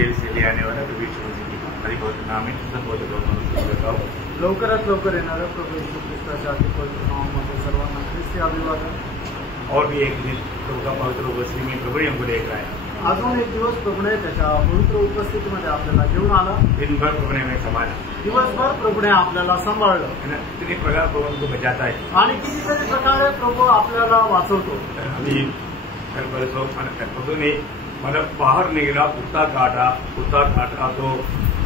Gel से ले आने वाला प्रभु यीशु मसीह की हमारी बहुत नाम है सब बहुत लोग लवकरात लवकर येणाऱ्या प्रभू येशू ख्रिस्ताच्या अति पवित्र नावामध्ये सर्वांना ख्रिस्ती अभिवादन। और भी एक दिन प्रभु का पवित्र उपस्थिति में प्रभु हमको देख रहा है। अजून एक दिवस प्रभूने त्याच्या पवित्र उपस्थितीमध्ये आपल्याला घेऊन आला। दिनभर प्रभु ने हमें संभाला, दिवसभर प्रभूने आपल्याला सांभाळलं। कितने प्रकार प्रभु हमको बचाता है आणि कितीतरी प्रकारे प्रभू आपल्याला वाचवतो। अभी कल परसों प्रभु ने मतलब बाहर निकला, कुत्ता काटा तो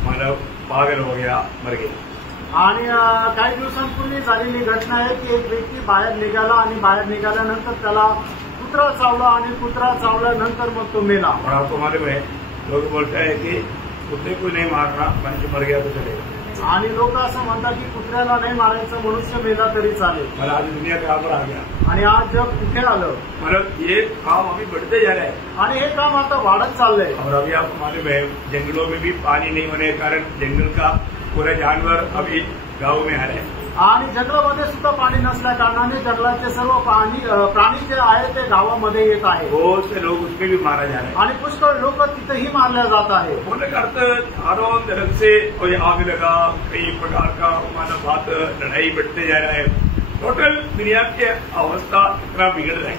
मतलब पागल हो गया, मर गया। आणि काही दिवसांपूर्वी झालेली घटना आहे की एक व्यक्ती बाहेर निघाला आणि बाहेर निघाल्यानंतर त्याला कुत्रा चावला आणि कुत्रा चावल्यानंतर मग तो मेला। और आपको मालूम है लोग बोलते हैं कि कुत्ते को नहीं मारना, मनुष्य मर गया तो चलेगा। आणि लोक असं म्हणतात की कुत्र्याला नाही मारायचं, मनुष्य मेला तरी चालेल। मतलब आज दुनिया कहाँ पर आ गया आणि आज जग कुठे आलं, मतलब ये काम अभी बढ़ते जा रहा है आणि हे काम आता वाढत चाललंय। और अभी आपको मालूम है जंगलों में भी पानी नहीं होने के कारण जंगल का पूरा जानवर अभी गाँव में आ रहे हैं। आणि जंगलामध्ये सुद्धा पाणी नसल्या कारणाने जंगलाचे सर्व प्राणी जे आहे ते गावामध्ये येत आहे। बहुत से लोग उसमें भी मारा जा रहे हैं आणि पुष्कळ लोक तिथेही मारल्या जात आहे। होने का अर्थ चारों तरफ से कोई आग लगा, कई प्रकार का मानव बात लड़ाई बढ़ते जा रहा है। टोटल दुनिया की अवस्था इतना बिगड़ रहा है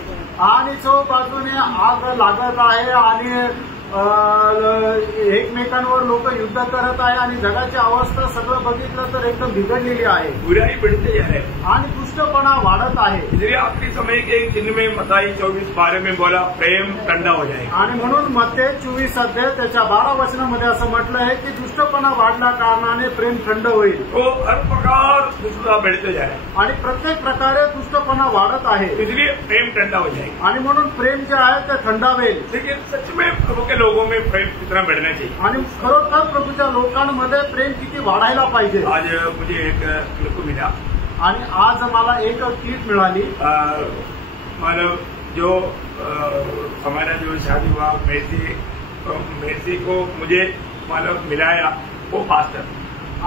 आणि जो बाजूने आग लागत आहे आणि एकमेकांवर लोक युद्ध करत आहे आणि जगाची अवस्था सगळं बघितलं तर एकदम बिघडलेली आहे। बुराई बढ़ते जा रहे हैं आणि दुष्टपणा वाढत आहे। इसलिए आखिरी समय के एक दिन में मत्ती 24:12 में बोला प्रेम ठंडा हो जाएगा। आणि म्हणून मत्ती 24 अध्याय त्याच्या 12 वचनामध्ये असं म्हटलं आहे की दुष्टपणा वाढल्या कारणाने प्रेम थंड होईल। तो हर प्रकार दुष्टता बढ़ते जा रहा है आणि प्रत्येक प्रकारे दुष्टपणा वाढत आहे, इसलिए प्रेम ठंडा हो जाएगा। आणि म्हणून प्रेम जे आहे ते थंडावेल। लेकिन सच में प्रभु के लोगों में प्रेम कितना बढ़ना चाहिए आणि खरोखर प्रभूच्या लोकांमध्ये प्रेम किती वाढायला पाहिजे। आज मुझे एक क्लिप मिला आणि आज मला एक क्लिप मिळाली। मतलब जो हमारा जो शादी हुआ मेसी को मुझे मतलब मिलाया वो पास्टर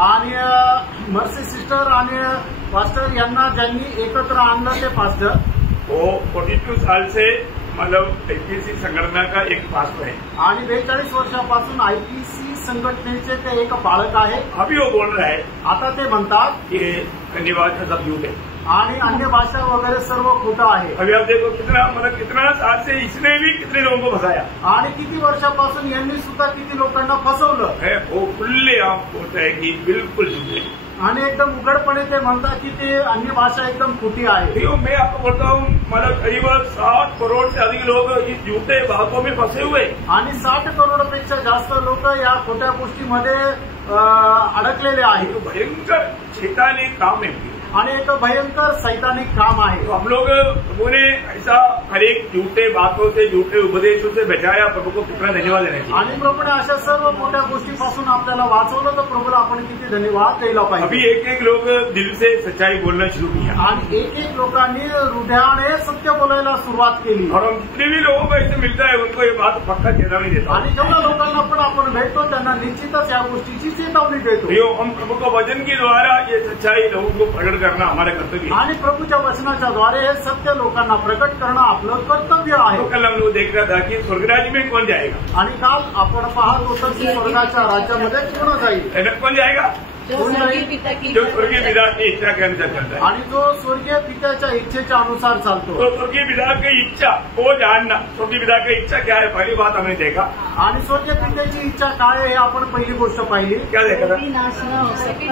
आणि मर्सी सिस्टर आणि पास्टर यांना ज्यांनी एकत्र आणलं ते पास्टर वो 42 साल से मतलब आईपीसी संगठना का एक पास्टर है आणि 42 वर्षापासून आयपीसी संघटनेचे ते एक बाळक आहे। अभी वो बोल रहा है आता ते म्हणतात कि धन्यवाद सब झूठ है आणि अन्य भाषा वगैरे सर्व खोटं आहे। अभी आप देखो कितना मतलब कितना साल से इसने भी कितने लोगों को फंसाया आणि किती वर्षापासून यांनी सुद्धा किती लोकांना फसवलं है। वो खुले आप बोलता है कि बिल्कुल झूठ है आणि एकदम उघडपणे ते म्हणतात की ते अन्य भाषा एकदम खोटी आहे। मैं आपको बोलता हूँ मतलब करीब 60 करोड़ से अधिक लोग इस झूठे बातों में फंसे हुए आणि 60 करोडपेक्षा जास्त लोक या खोट्या गोष्टीमध्ये अडकलेले आहेत। भयंकर शैतानी काम है आणि एक भयंकर सैतानिक काम आहे। तो हम लोग प्रभु ने ऐसा हर एक झूठे बातों से झूठे उपदेशों से बचाया, प्रभु को कितना धन्यवाद देना चाहिए। आणि प्रभूने अशा सर्व मोठ्या गोष्टीपासून आपल्याला वाचवलं तर प्रभूला आपण किती धन्यवाद द्यायला पाहिजे। अभी एक लोग दिल से सच्चाई बोलना शुरू किया आणि एक लोकांनी हृदयाने सत्य बोलायला सुरुवात केली। और हम जितने भी लोगों को ऐसे मिलता है उनको ये बात पक्का चेतावनी देता आणि जेवढ्या लोकांना पण आपण भेटतो त्यांना निश्चितच या गोष्टीची चेतावणी देतो। हम प्रभु को वचन के द्वारा ये सच्चाई लोगों को प्रकट करना हमारा कर्तव्य है आणि प्रभूच्या वचनाच्या द्वारे हे सत्य लोकांना प्रकट करणं आपलं कर्तव्य आहे। तो कल हम लोग देख रहा था कि स्वर्गराज में कौन जाएगा आणि काल आपण पाहत होतो की स्वर्गाच्या राज्यामध्ये कोण जाईल, कौन जाएगा जो स्वर्गीय पिता की इच्छा के अनुसार चलता है आणि जो स्वर्गीय पित्याच्या इच्छेच्या अनुसार चालतो। तो स्वर्गीय पिता की इच्छा वो जानना, स्वर्गीय पिता की इच्छा क्या है पहली बात हमने देखा। आणि स्वर्गीय पित्याची इच्छा काय आहे हे आपण पहिली गोष्ट पाहिली। क्या देखा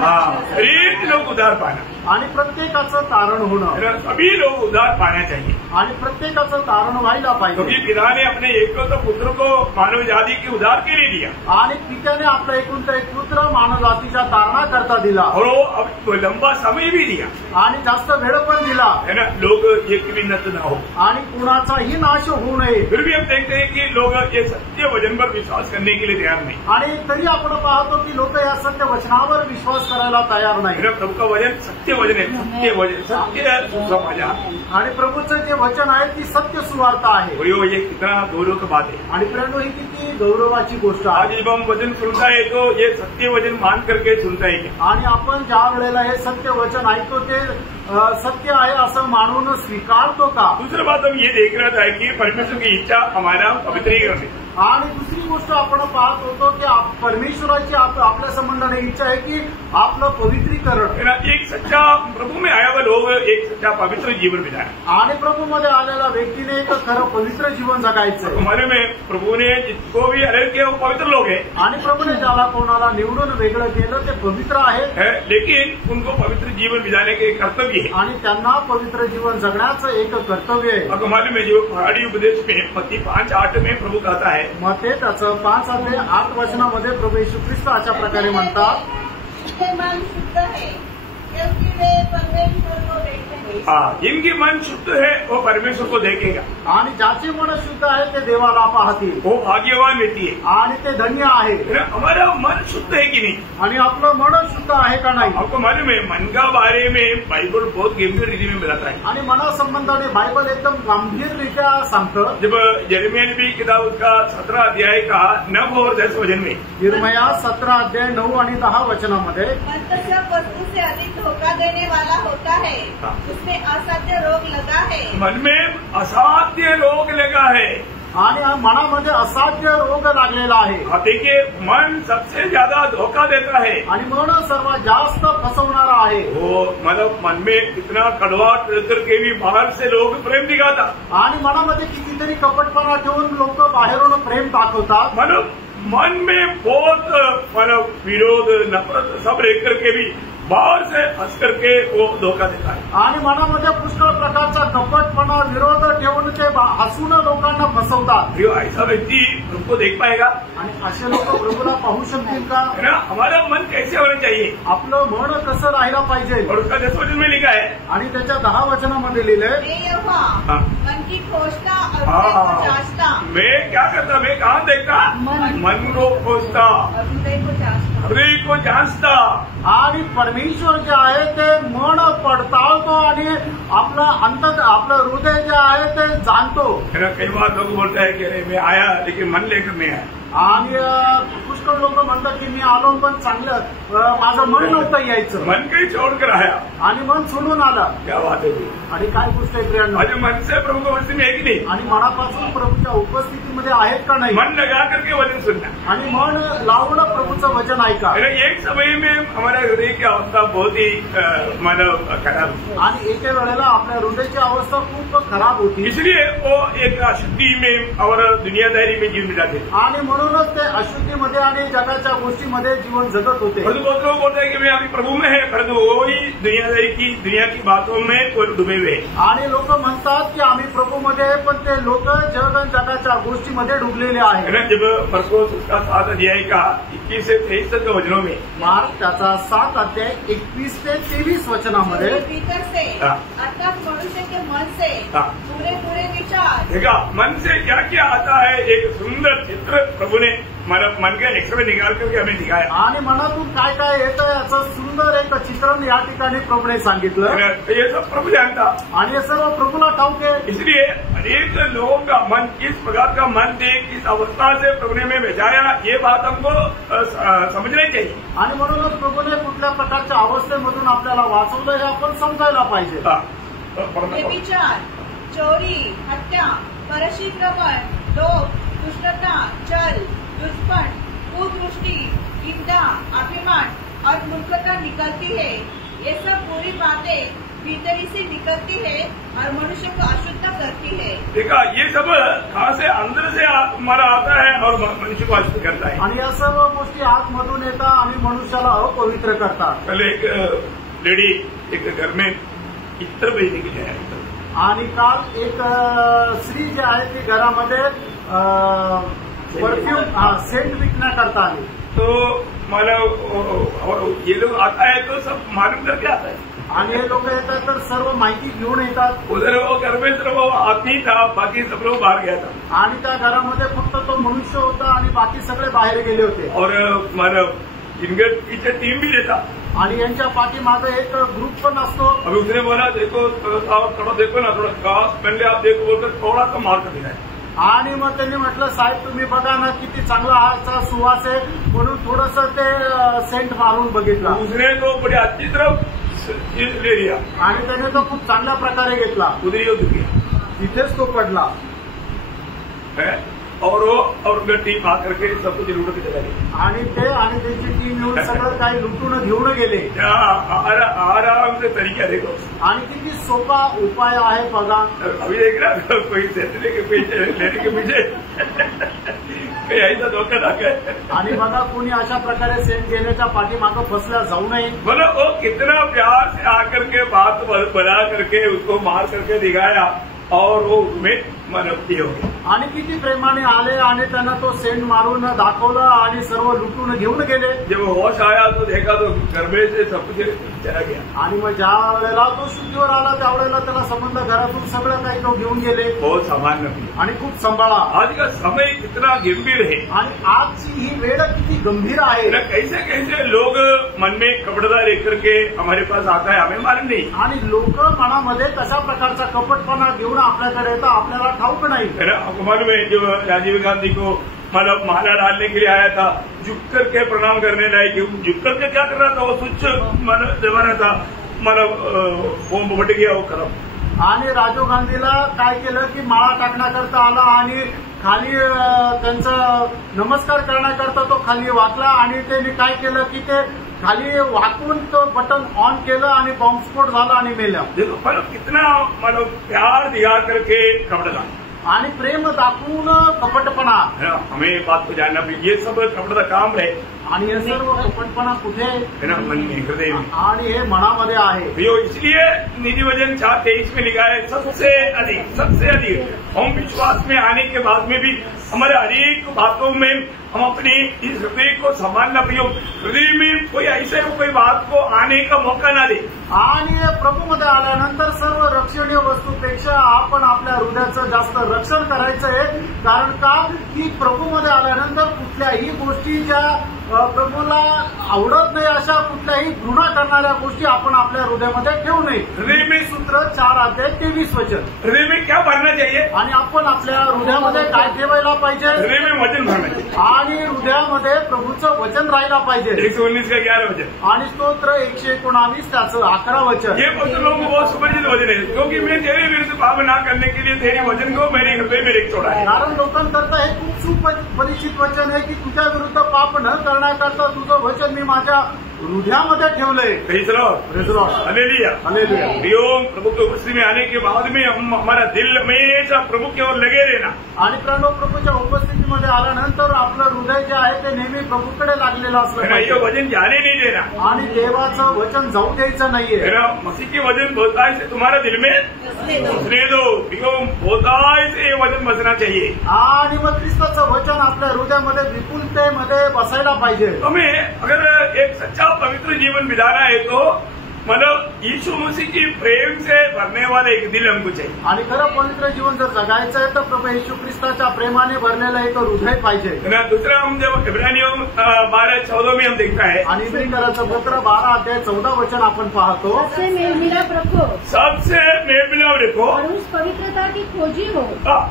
हाँ हरेक लोग उद्धार पाना आणि प्रत्येकाचं तारण होणं, सभी लोग उद्धार पाना चाहिए आणि प्रत्येकाचं तारण व्हायला पाहिजे। क्योंकि पिता ने अपने एकलौते पुत्र को मानव जाति के उद्धार के लिए दिया आणि पित्याने आपला एकुलता एक पुत्र मानव जातीच्या तारणाकरता दिला और वो अब लंबा समय भी दिया आणि जास्त वेळ पण दिला है ना। लोग एक भी नष्ट न हो आणि कुणाचाही नाश होऊ नये। फिर भी हम देखते हैं कि लोग ये सत्य वचन पर विश्वास करने के लिए तैयार नहीं आणि तरी आपण पाहतो की लोक या सत्य वचनावर विश्वास करायला तयार नाही। मेरा प्रभु का वचन सत्य वचन है, सत्य वचन सत्य सुसमाचार आणि प्रभूचं जे वचन आहे ती सत्य सुवार्ता आहे। और ये कितना गौरव की बात है आणि प्रेरणो ही किती गौरवाची गोष्ट आज आहे। जब हम वचन सुनता है तो ये सत्य वचन मान करके सुनता है आणि आपण ज्या वेळेला हे सत्य वचन ऐकतो ते सत्य आहे असं मानून स्वीकारतो का? दूसरी बात हम ये देख रहा था कि परमेश्वर की इच्छा हमारा पवित्रीकरण है। आणि दुसरी गोष्ट आपण पाहत होतो की परमेश्वराची आपल्या संबंधाने इच्छा आहे की आपलं पवित्रीकरण। है ना, एक सच्चा प्रभु में आया हुआ लोग एक सच्चा पवित्र जीवन बिताए आणि प्रभूमध्ये आलेल्या व्यक्तीने एक खरं पवित्र जीवन जगायचं। हमारे में प्रभु ने जिसको भी अलग किया वो पवित्र लोग हैं आणि प्रभूने ज्याला कोणाला निवडून वेगळं केलं ते पवित्र आहे, लेकिन उनको पवित्र जीवन बिताने के कर्तव्य है आणि त्यांना पवित्र जीवन जगण्याचं एक कर्तव्य आहे। और हमारे में जो पहाड़ी उपदेश में मत्ती 5:8 में प्रभु कहता है, मग ते त्याचं 5:8 प्रभू येशू ख्रिस्त अशा प्रकारे म्हणतात, मन शुद्ध है क्योंकि वे परमेश्वर को देखेंगे। जिनकी मन शुद्ध है वो परमेश्वर को देखेगा आणि ज्याचे मन शुद्ध आहे ते देवाला पाहतील, वो भाग्यवान व्यक्ति है। आणि ते धन्य आहे। हमारा मन शुद्ध है कि नहीं? आणि आपलं मन शुद्ध आहे का नाही? आपको मालूम है मन का बारे में बाइबल बहुत गंभीर रीति में बताता है। आणि मनासंबंधाने बायबल एकदम गंभीररित्या सांगतं। जब यिर्मयाह नबी किताब का 17 अध्याय का 9 और 10 वचन में, यिर्मयाह 17:9 आणि 10 वचनामध्ये, मन सब वस्तु से अधिक धोखा देने वाला होता है, उसमें असाध्य रोग लगा है। मन में असाध्य रोग लगा है आणि मनामध्ये असाध्य रोग लागलेला आहे। देखिए मन सबसे ज्यादा धोखा देता है आणि मन सर्वात जास्त फसवणारा आहे। वो मतलब मन में इतना कड़वाहट करके भी बाहर से लोग प्रेम दिखाता, आणि मनामध्ये कितीतरी कपटपणा ठेवून लोक बाहेरून प्रेम दाखवतात। मतलब मन में बहुत मतलब विरोध नफरत सब रह करके भी बाहर से हंस करके वो धोखा देता है। आणि मनामध्ये पुष्कळ प्रकारचा कपटपणा विरोध ठेवून ते हसून लोकांना फसवतात। जो ऐसा व्यक्ति प्रभु देख पाएगा? आणि असे लोक प्रभूला पाहू शकतील का? है ना, हमारा मन कैसे होना चाहिए? आपलं मन कसं राहायला पाहिजे? और उसका 10 वचन में लिखा है, आणि त्याच्या 10 वचनामध्ये लिहिलंय, हे यहोवा हाँ। मन की खोजता और हृदय को जांचता। मैं क्या करता? मैं कहाँ देखता? मन को खोजता, और हृदय को जांचता। हृदय को जांचता। आणि परमेश्वर जे आहे ते मन पडताळतो आणि आपलं हृदय जे आहे ते जाणतो। है ना, कई बार लोग बोलते हैं कि अरे मैं आया लेकिन मन लेकर नहीं आया। आणि पुष्कळ लोक म्हणतात की मी आलो पण चांगलं माझं मन नव्हतं यायचं, मन कहीं छोड़कर आया। आणि मन सोडून आलं। क्या बात है? आणि काय गोष्ट आहे प्रियांनो? आज मन से प्रभु को वचन है कि नहीं? आणि मनापासून प्रभूच्या उपस्थितीमध्ये आहेत का नाही? मन लगा करके वचन सुनना, आणि मन लावणं प्रभूचं वचन ऐका। एक समय में हमारा हृदय की अवस्था बहुत ही मतलब खराब हुई, आणि एके वेळेला आपल्या हृदयाची अवस्था खूप खराब होती, इसलिए वो एक अशुद्धि में और दुनियादारी में जीवन बिताते। आणि म्हणूनच ते अशुद्धीमध्ये आणि जगाच्या गोष्टीमध्ये जीवन जगत होते। बहुत लोग बोलते हैं कि मैं अभी प्रभु में है, परंतु वो ही दुनियादारी की दुनिया की बातों में वो डूबे हुए हैं। आणि लोक म्हणतात की आम्ही प्रभूमध्ये आहे, पण ते लोक जगाच्या गोष्टीमध्ये डुबलेले आहेत। जब मरकोस उसका 7 अध्याय का 21 से 23 तक वचनों में, मार्क त्याचा 7:21 ते 23 वचनामध्ये, भीतर से अर्थात मनुष्य के मन से पूरे पूरे विचार। देखा मन से क्या क्या आता है, एक सुंदर चित्र प्रभु ने मन का एक्सरे निकाल करके हमें दिखाया। आणि मनातून काय काय येतं याचं सुंदर एक चित्रण या ठिकाणी प्रभूने सांगितलं। ये सब प्रभु जानता, आणि हे सर्व प्रभूला ठाऊक आहे। इसलिए अनेक लोगों का मन किस प्रकार का मन थे, किस अवस्था से प्रभु ने हमें भेजाया, ये बात हमको समझनी चाहिए। आणि म्हणूनच प्रभूने कुठल्या प्रकारच्या अवस्थेमधून आपल्याला वाचवलं हे आपण समजायला पाहिजे। व्यभिचार, चोरी, हत्या, परशीक्रमण, लोभ, दुष्टता, छल, दुष्पण, कुदृष्टि, निंदा, अभिमान और मूर्खता निकलती है। ये सब बुरी बातें भीतरी से निकलती है और मनुष्य को अशुद्ध करती है। देखा, ये सब कहाँ से? अंदर से हमारा आता है और मनुष्य को अशुद्ध करता है। आणि या सर्व गोष्टी आतमधून येतात आणि मनुष्याला अपवित्र करतात। पहले एक लेडी एक घर में इत्र बेचने के लिए आई, आणि काल एक स्त्री जी आहे ती घरामध्ये परफ्यूम सेंट विकण्याकरता आली। तो मतलब और ये लोग आता है तो सब मालूम करके आता है, आणि हे लोक येतात तर सर्व माहिती घेऊन येतात। उधर वो घर में सिर्फ वो आदमी था, बाकी सब लोग बाहर गया था। आणि त्या घरामध्ये फक्त तो मनुष्य होता आणि बाकी सगळे बाहेर गेले होते। और मतलब इनके पीछे टीम भी रहता, आणि यांच्या पाठीमागे एक ग्रुप पण असतो। अभी उसने बोला देखो थोड़ा देखो ना, थोड़ा घास पहले आप देखो बोलकर थोड़ा सा मार कर दिया है। आणि मग त्यांनी म्हटलं साहेब तुम्ही बघा ना किती चांगला हाचा सुवास आहे, म्हणून थोडंसं ते सेंट मारून बघितला। उसने तो बड़ी अच्छी तरफ ले लिया आणि त्याने तो खूप चांगल्या प्रकारे घेतला. उधर ही उतर गया तिथेच तो पडला है और वो और उनका टीम आकर के सब कुछ लूट के चला गया आणि ते आणि त्यांची टीम येऊन सगळं काही लुटून घेऊन गेले. आराम से तरीका देखो आणि किती सोपा उपाय आहे बघा. अभी देख रहा कोई लेने के पीछे काही ऐसा धोका टाका आणि बघा कोणी अशा प्रकारे सेंट घेण्याच्या पाठीमागं फसल्या जाऊ नये. बोलो वो कितना प्यार से आकर के बात बना करके उसको मार करके दिखाया और वो में मनोक्ति हो गई. आणि किती प्रेमाने आले आणि त्यांना तो सेंट मारून दाखवलं आणि सर्व लुटून घेऊन गेले. जब होश आया तो देखा तो गरबे से सब कुछ चला गया. आणि मग ज्या वेळेला तो शुद्धीवर आला त्यावेळेला त्याला समजलं घरातून सगळं काही तो घेऊन गेले. बहुत सामान्य आणि खूप सांभाळा. आज का समय कितना गंभीर है आणि आजची ही वेळ किती गंभीर आहे. कैसे कैसे लोग मन में कपड़दा लेकर के हमारे पास आता है हमें मालूम नहीं. आणि लोक मनामध्ये कशा प्रकारचा कपटपणा घेऊन आपल्याकडे येतं आपल्याला ठाऊक नाही. आपको मालूम है जो राजीव गांधी को मतलब माला डालने के लिए आया था झुक करके प्रणाम करने लायक झुक करके क्या कर रहा था वो स्वच्छ जमाना था मतलब वो बट गया वो करम. आणि राजीव गांधीला काय केलं की माळा टाकण्याकरता आला आणि खाली त्यांचा नमस्कार करण्याकरता तो खाली वाकला आणि त्यांनी काय केलं की ते खाली वाकून तो बटन ऑन केलं आणि बॉम्बस्फोट झाला आणि मेला. देखो मतलब कितना मतलब प्यार दिया करके कपड़ा आणि प्रेम दाखवून कपटपणा. हमें बात को जानना भी ये सब कपड़े का काम है. आणि हे सर्व कपटपणा कुठे है ना मन में हृदय में आणि हे मनामध्ये आहे. इसलिए निधि वचन 4:23 में लिखा है सबसे अधिक हम विश्वास में आने के बाद में भी हमारे हरेक बातों में हम अपने इस हृदय को संभालना प्रयोग हृदय में कोई ऐसे कोई बात को आने का मौका ना दे. आणि प्रभूमध्ये आल्यानंतर सर्व रक्षणीय वस्तूपेक्षा आपण आपल्या हृदयाचं जास्त रक्षण करायचं आहे. कारण का की प्रभूमध्ये आल्यानंतर कुठल्याही गोष्टी ज्या प्रभूला आवडत नाही अशा कुठल्याही घृणा करणाऱ्या गोष्टी आपण आपल्या हृदयामध्ये ठेवू नये. हृदय में सूत्र 4:23 वचन. हृदय में क्या भरना चाहिए आणि आपण आपल्या हृदयामध्ये काय ठेवायला पाहिजे. हृदय में वचन भरना चाहिए आणि हृदयामध्ये प्रभूचं वचन राहायला पाहिजे. 119 का 11 वचन आणि स्तोत्र 119 त्याचं 11 वचन. ये वचन लोगों को बहुत सुपरिचित वचन है क्योंकि मैं तेरे विरुद्ध पाप ना करने के लिए तेरे वचन को मेरे हृदय में लिख छोड़ा है. कारण लोकांकरता हे खूप सुपरिचित वचन आहे की तुझ्या विरुद्ध पाप न करण्याकरता तुझं वचन मी माझ्या हृदयामध्ये ठेवलंय. हालेलुया प्रभु की उपस्थिति में आने के बाद में हमारा दिल हमेशा प्रभु की ओर लगे रहना. आणि प्रभूच्या उपस्थितीमध्ये आल्यानंतर आपलं हृदय जे आहे ते नेहमी प्रभूकडे लागलेलं असलं पाहिजे. वचन जाने नहीं देना. आणि देवाचं वचन जाऊ द्यायचं नाहीये. मसीह के वचन बहुताय से तुम्हारा दिल में बसने दो. बहुताय से ये वचन बसना चाहिए. आणि मग ख्रिस्ताचं वचन आपल्या हृदयामध्ये विपुलतेमध्ये बसायला पाहिजे. हमें अगर एक सच्चा पवित्र जीवन बिताना है तो मतलब यीशु मसीह की प्रेम से भरने वाला एक दिल हमको चाहिए. आणि खरं पवित्र जीवन जर जगायचं आहे तर प्रभू येशू ख्रिस्ताच्या प्रेमाने भरलेलं एक हृदय पाहिजे. दूसरा हम जब इब्रानियों 12:14 में हम देखता है आणि इब्रानियों पत्र 12:14 वचन आपण पाहतो. सबसे मेलमिलाप रखो. सबसे मेलमिलाप रखो और उस पवित्रता की खोजी हो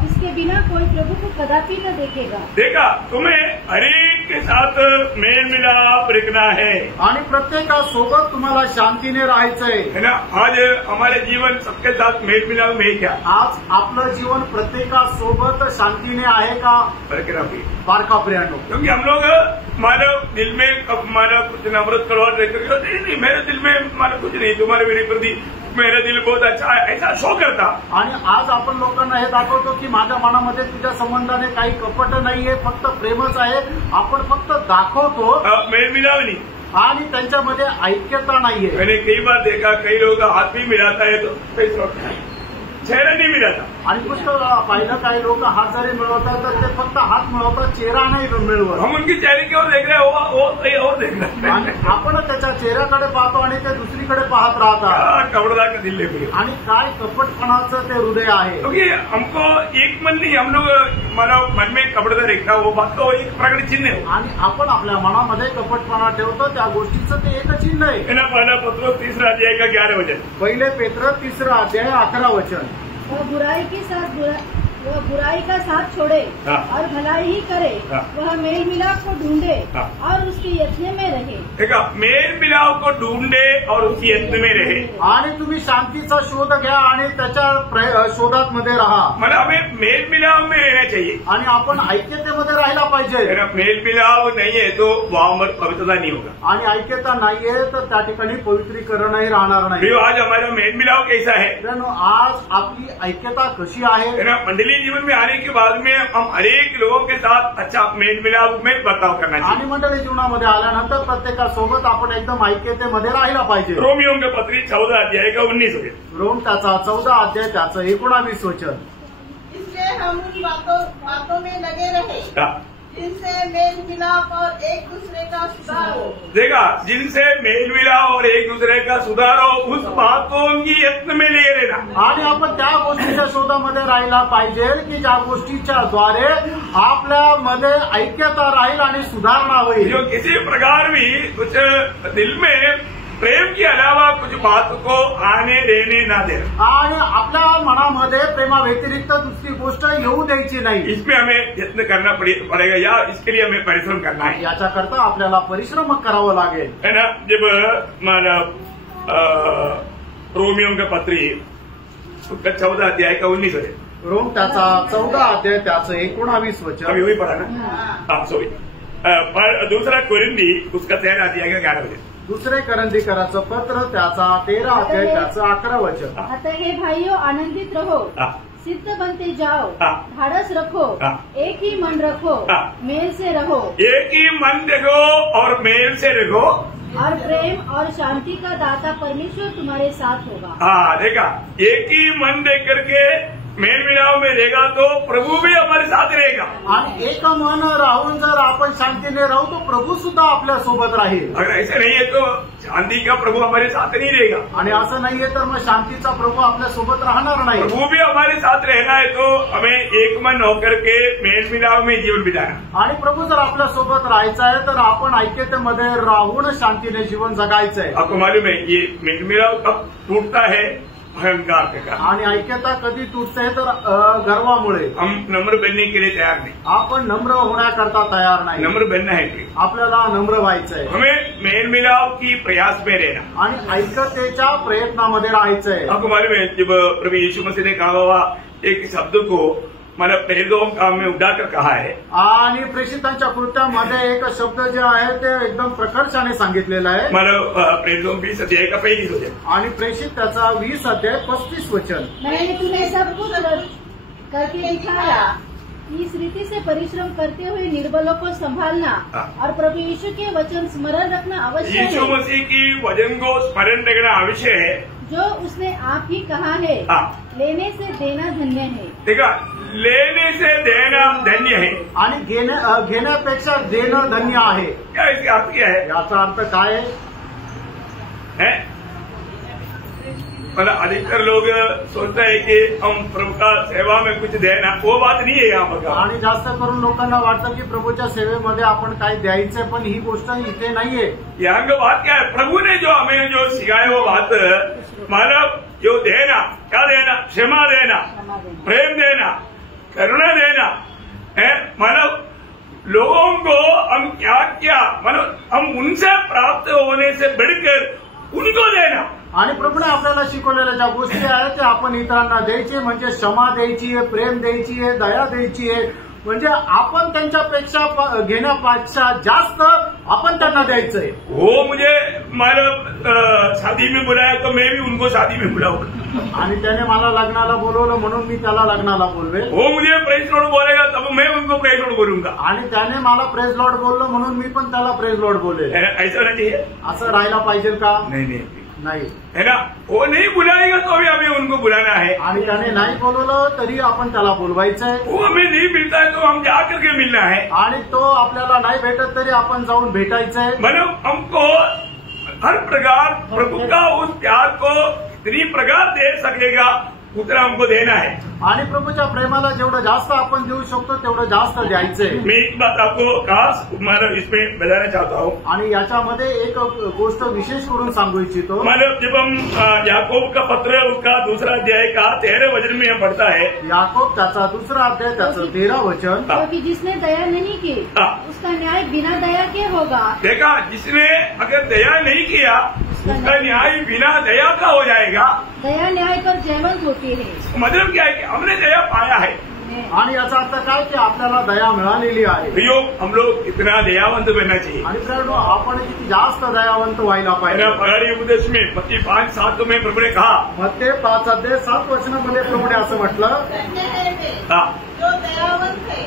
इसके बिना कोई प्रभु को कदापि न देखेगा. देखा तुम्हें हरेक के साथ मेलमिलाप रखना है आणि प्रत्येकासोबत तुम्हाला शांतीने राहायचंय है ना. आज हमारे जीवन सबके साथ मेल मिलाप में क्या आज आपलं जीवन प्रत्येकासोबत शांतीने आहे का बारका प्रियांनो. क्योंकि हम लोग मानव दिल में मानव कुछ नफरत कड़वाहट रहकर नहीं मेरे दिल में मानव कुछ नहीं तुम्हारे मेरे प्रति मेरा दिल बहुत अच्छा है ऐसा शो करता. आणि आज आपण लोकांना हे दाखवतो की माझ्या मनामध्ये तुझ्या संबंधाने काही कपट नाहीये फक्त प्रेमच आहे. आपण फक्त दाखवतो मेल मिलाप नहीं आणि त्यांच्यामध्ये ऐक्यता नाहीये. मैंने कई बार देखा कई लोग हाथ भी मिलाता है तो चेहरा नहीं मिलाता. आणि पुष्कळ पाहिलं काही लोक हात जरी मिळवतात तर ते फक्त हात मिळवतात चेहरा नाही मिळवत. हम उनकी चेहरे की ओर देख रहे हैं वो कहीं और देख रहे हैं. आपण त्याच्या चेहऱ्याकडे पाहतो आणि ते दुसरीकडे पाहत राहतात. कपड़ा का दिल लेकर आणि काय कपटपणाचं ते हृदय आहे. क्योंकि हमको एक मन नहीं हम लोग मानव मन में कपड़ा देखना वो बात तो एक प्रकट चिन्ह है. आणि आपण आपल्या मनामध्ये कपटपणा ठेवतो त्या गोष्टीचं ते एक चिन्ह आहे. पहिला पत्र 3 अध्याय का 11 वचन. पहिले पेत्र 3 अध्याय 11 वचन. और बुराई के साथ वह बुराई का साथ छोड़े हाँ। और भलाई ही करे, हाँ। वह मेल मिलाप को ढूंढे हाँ। और उसके यत्न में रहे। देखा, मेल मिलाप को ढूंढे और उसकी यत्न में रहे. आणि तुम्ही शांतीचा शोध घ्या आणि त्याच्या शोधात मध्ये राहा. मतलब हमें मेल मिलाप में रहना चाहिए. आणि आपण ऐक्यतेमध्ये राहायला पाहिजे. मेल मिलाप नहीं है तो वहां पर पवित्रता नहीं होगा. आणि ऐक्यता नाहीये तर त्या ठिकाणी पवित्रीकरणही राहणार नाही. आज हमारा मेल मिलाप कैसा है? आज आपली ऐक्यता कशी आहे? मंडलीय जीवन में आने के बाद में हम हरेक लोगों के साथ अच्छा मेल मिलाप में बर्ताव करना चाहिए. आणि मंडळी जीवनामध्ये आल्यानंतर प्रत्येकासोबत आपण एकदम ऐक्यतेमध्ये राहायला पाहिजे. रोमियो के पत्री 14 अध्याय का 19 वचन. रोम त्याचा 14 अध्याय त्याचं 19 वचन. इसलिए हम उन बातों में लगे रहे जिनसे मेल मिलाप और एक दूसरे का सुधार हो. देखा, जिनसे मेल मिलाप और एक दूसरे का सुधार हो, उस बातों की यत्न में ले लेना. आणि आपण त्या गोष्टीच्या शोधामध्ये राहायला पाहिजे की ज्या गोष्टीच्या द्वारे आपल्यामध्ये ऐक्यता राहील आणि सुधारणा होईल. जो किसी प्रकार भी कुछ दिल में प्रेम के अलावा कुछ बात को आने देने ना दे. आणि आपल्या मनामध्ये प्रेमा व्यतिरिक्त दुसरी गोष्ट येऊ द्यायची नाही. इसमें हमें यत्न करना पड़ेगा या इसके लिए हमें परिश्रम करना है. याच्याकरता आपल्याला परिश्रम करावं लागेल. है ना. जब हमारा रोमियो के पत्री उसका 14 अध्याय का 19 वचन. रोम त्याचा 14 अध्याय त्याचं 19 वचन. अभी वही पढ़ा ना. हाँ, सॉरी. दूसरा कोरिन्थी उसका 13 अध्याय का 11 वचन. दुसरे करंदीकराचं पत्र त्याचा 13 अध्याय त्याचं 11 वचन. अतः हे भाइयों आनंदित रहो, सिद्ध बनते जाओ, ढाढ़स रखो, एक ही मन रखो, मेल से रहो. एक ही मन देखो और मेल से रखो. और प्रेम और शांति का दाता परमेश्वर तुम्हारे साथ होगा. हाँ, देखा, एक ही मन देख करके मेल मिलाप में रहेगा तो प्रभु भी हमारे साथ रहेगा. आणि एक मन राहून जर आपण शांतीने राहू तो प्रभू सुद्धा आपल्या सोबत राहील. अगर ऐसे नहीं है तो शांति का प्रभु हमारे साथ नहीं रहेगा. आणि असं नाहीये तर मग शांतीचा प्रभू आपल्या सोबत राहणार नाही. प्रभु भी हमारे साथ रहना है तो हमें एक मन होकर के मेल मिलाप में जीवन बिताना. आणि प्रभू जर आपल्या सोबत राहायचं आहे तर आपण ऐक्यतेमध्ये राहून शांतीने जीवन जगायचं आहे. आपको मालूम है ये मेल मिलाप कब टूटता है? अहंकार के कारण. आणि ऐक्यता कधी तुटते तर गर्वामुळे. हम नम्र बनने के लिए तैयार नहीं. आपण नम्र होण्याकरता तयार नाही. नम्र बनना है प्रिय. आपल्याला नम्र व्हायचंय. हमें मेल मिलाप की प्रयास में रहना आणि ऐक्यतेच्या प्रयत्नामध्ये राहायचंय. आपको मालूम है जब प्रभु यीशु मसीह ने कहा हुआ एक शब्द को मैंने पहले काम में उठाकर कहा है. आणि प्रेषितांच्या कृत्यामध्ये एक शब्द जे आहे ते एकदम प्रकर्षाने सांगितलेला आहे. मला प्रेषित 20 अध्याय का 25 वचन. आणि प्रेषित त्याचा 20 अध्याय 35 वचन. मैंने तुम्हें सब कुछ करके दिखाया. इस रीति से परिश्रम करते हुए निर्बलों को संभालना और प्रभु यीशु के वचन स्मरण रखना आवश्यक है. यीशु मसीह की वचन को स्मरण रखना आवश्यक है. जो उसने आप ही कहा है, लेने से देना धन्य है. देखा, लेने से देना धन्य है. आणि घेण्यापेक्षा देणं धन्य आहे. क्या इसका अर्थ क्या है? याचा अर्थ काय है? मतलब अधिकतर लोग सोचते हैं कि हम प्रभु का सेवा में कुछ देना, वो बात नहीं है यहाँ पर. आणि जास्त करून लोकांना वाटतं की प्रभूच्या सेवेमध्ये आपण काय द्यायचंय, पण ही गोष्ट इथे नाहीये. यहाँ का बात क्या है? प्रभु ने जो हमें जो सिखाया वो बात मतलब जो देना, क्या देना? क्षमा देना, प्रेम देना, करुणा देना है. मतलब लोगों को हम क्या क्या मतलब हम उनसे प्राप्त होने से बढ़कर उनको देना. आणि प्रभूने आपल्याला शिकवलेल्या ज्या गोष्टी आहेत त्या आपण इतरांना द्यायची, म्हणजे क्षमा द्यायची आहे, प्रेम द्यायची आहे, दया द्यायची आहे. म्हणजे आपण त्यांच्यापेक्षा घेण्यापेक्षा जास्त आपण त्यांना द्यायचंय. वो मुझे मतलब शादी में बुलाया तो मैं भी उनको शादी में बुलाऊंगा. आणि त्याने मला लग्नाला बोलवलं म्हणून मी त्याला लग्नाला बोलवेल. वो मुझे प्रेज लॉर्ड बोलेगा तब मैं उनको प्रेज लॉर्ड बोलूंगा. आणि त्याने मला प्रेज लॉर्ड बोललं म्हणून मी पण त्याला प्रेज लॉर्ड बोलेल. ऐसा नहीं है. असं राहायला पाहिजे का? नहीं नाही. है ना. वो नहीं बुलाएगा तो भी हमें उनको बुलाना है. आणि त्याने नाही बोलवलं तरी आपण त्याला बोलवायचंय. वो हमें नहीं मिलता है तो हम जा करके मिलना है. आणि तो आपल्याला नाही भेटत तरी आपण जाऊन भेटायचंय. मतलब हमको हर प्रकार प्रभु का उस प्यार को इतनी प्रकार दे सकेगा उतना हमको देना है। आणि प्रभूच्या प्रेमाला जेवढं जास्त आपण देऊ शकतो तेवढं जास्त द्यायचंय। मैं एक बात आपको खास इसमें बताना चाहता हूँ आणि याच्यामध्ये एक गोष्ट विशेष करून सांगू इच्छितो। मतलब जब हम याकूब का पत्र उसका दूसरा अध्याय का 13 वचन में पढ़ता है, याकूब त्याचा दूसरा अध्याय त्याचं 13 वचन, क्योंकि जिसने दया नहीं की उसका न्याय बिना दया के होगा। देखा, जिसने अगर दया नहीं किया उसका न्याय बिना दया का हो जाएगा। दया न्याय पर जयवंत होती है। मतलब क्या है कि हमने दया पाया है आणि याचा अर्थ काय की आपल्याला दया मिळालेली आहे। भैया हम लोग इतना दयावंत बनना चाहिए। आणि मित्रांनो आपण किती जास्त दयावंत व्हायला पाहिजे। पहाड़ी उपदेश में मत्ती 5:7 में प्रभु ने कहा, मत्ती 5:7 वचनामध्ये प्रभूने असं म्हटलं, जो दयावंत है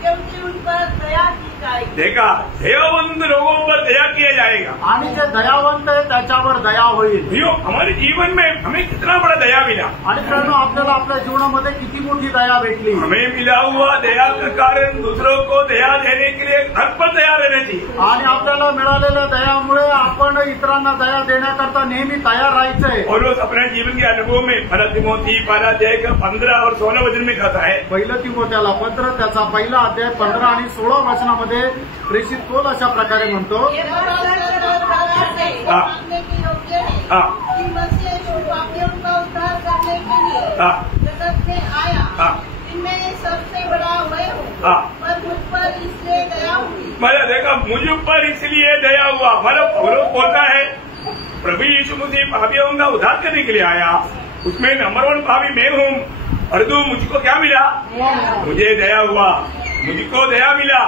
क्योंकि उन पर दया की जाएगी। देखा, दयावंत लोगों पर दया किया जाएगा। आणि जे दयावंत आहे त्याच्यावर दया होईल। भैया हमारे जीवन में हमें कितना बड़ा दया मिला। आणि मित्रांनो आपल्याला आपल्या जीवनामध्ये किती मोठी दया भेटली। हमें मिला हुआ दया का कारण दूसरों को दया देने के लिए घर पर तैयार रहना चाहिए। आणि आपल्याला मिळालेल्या दयामुळे आपण इतरांना दया देण्याकरता नेहमी तयार राहायचंय। और वो अपने जीवन के अनुभव में पहला तिमोथी 12 अध्याय का 15 और 16 वचन में कहता है, पहिलं तिमोथेला पत्र त्याचा पहिला अध्याय 15 आणि 16 वचनामध्ये प्रेषित पौल अशा प्रकारे म्हणतो, ये मानने के योग्य है कि मसीह यीशु पापियों का उद्धार करने के लिए जगत में आया। इनमें सबसे बड़ा वह हो, पर मुझ पर इसलिए दया हुई। मैंने देखा, मुझ पर इसलिए दया हुआ। मतलब पौलुस बोलता है प्रभु यीशु मसीह पापियों का उद्धार करने के लिए आया, उसमें नंबर 1 पापी मैं हूँ। और तू मुझको क्या मिला? मुझे दया हुआ, मुझको दया मिला।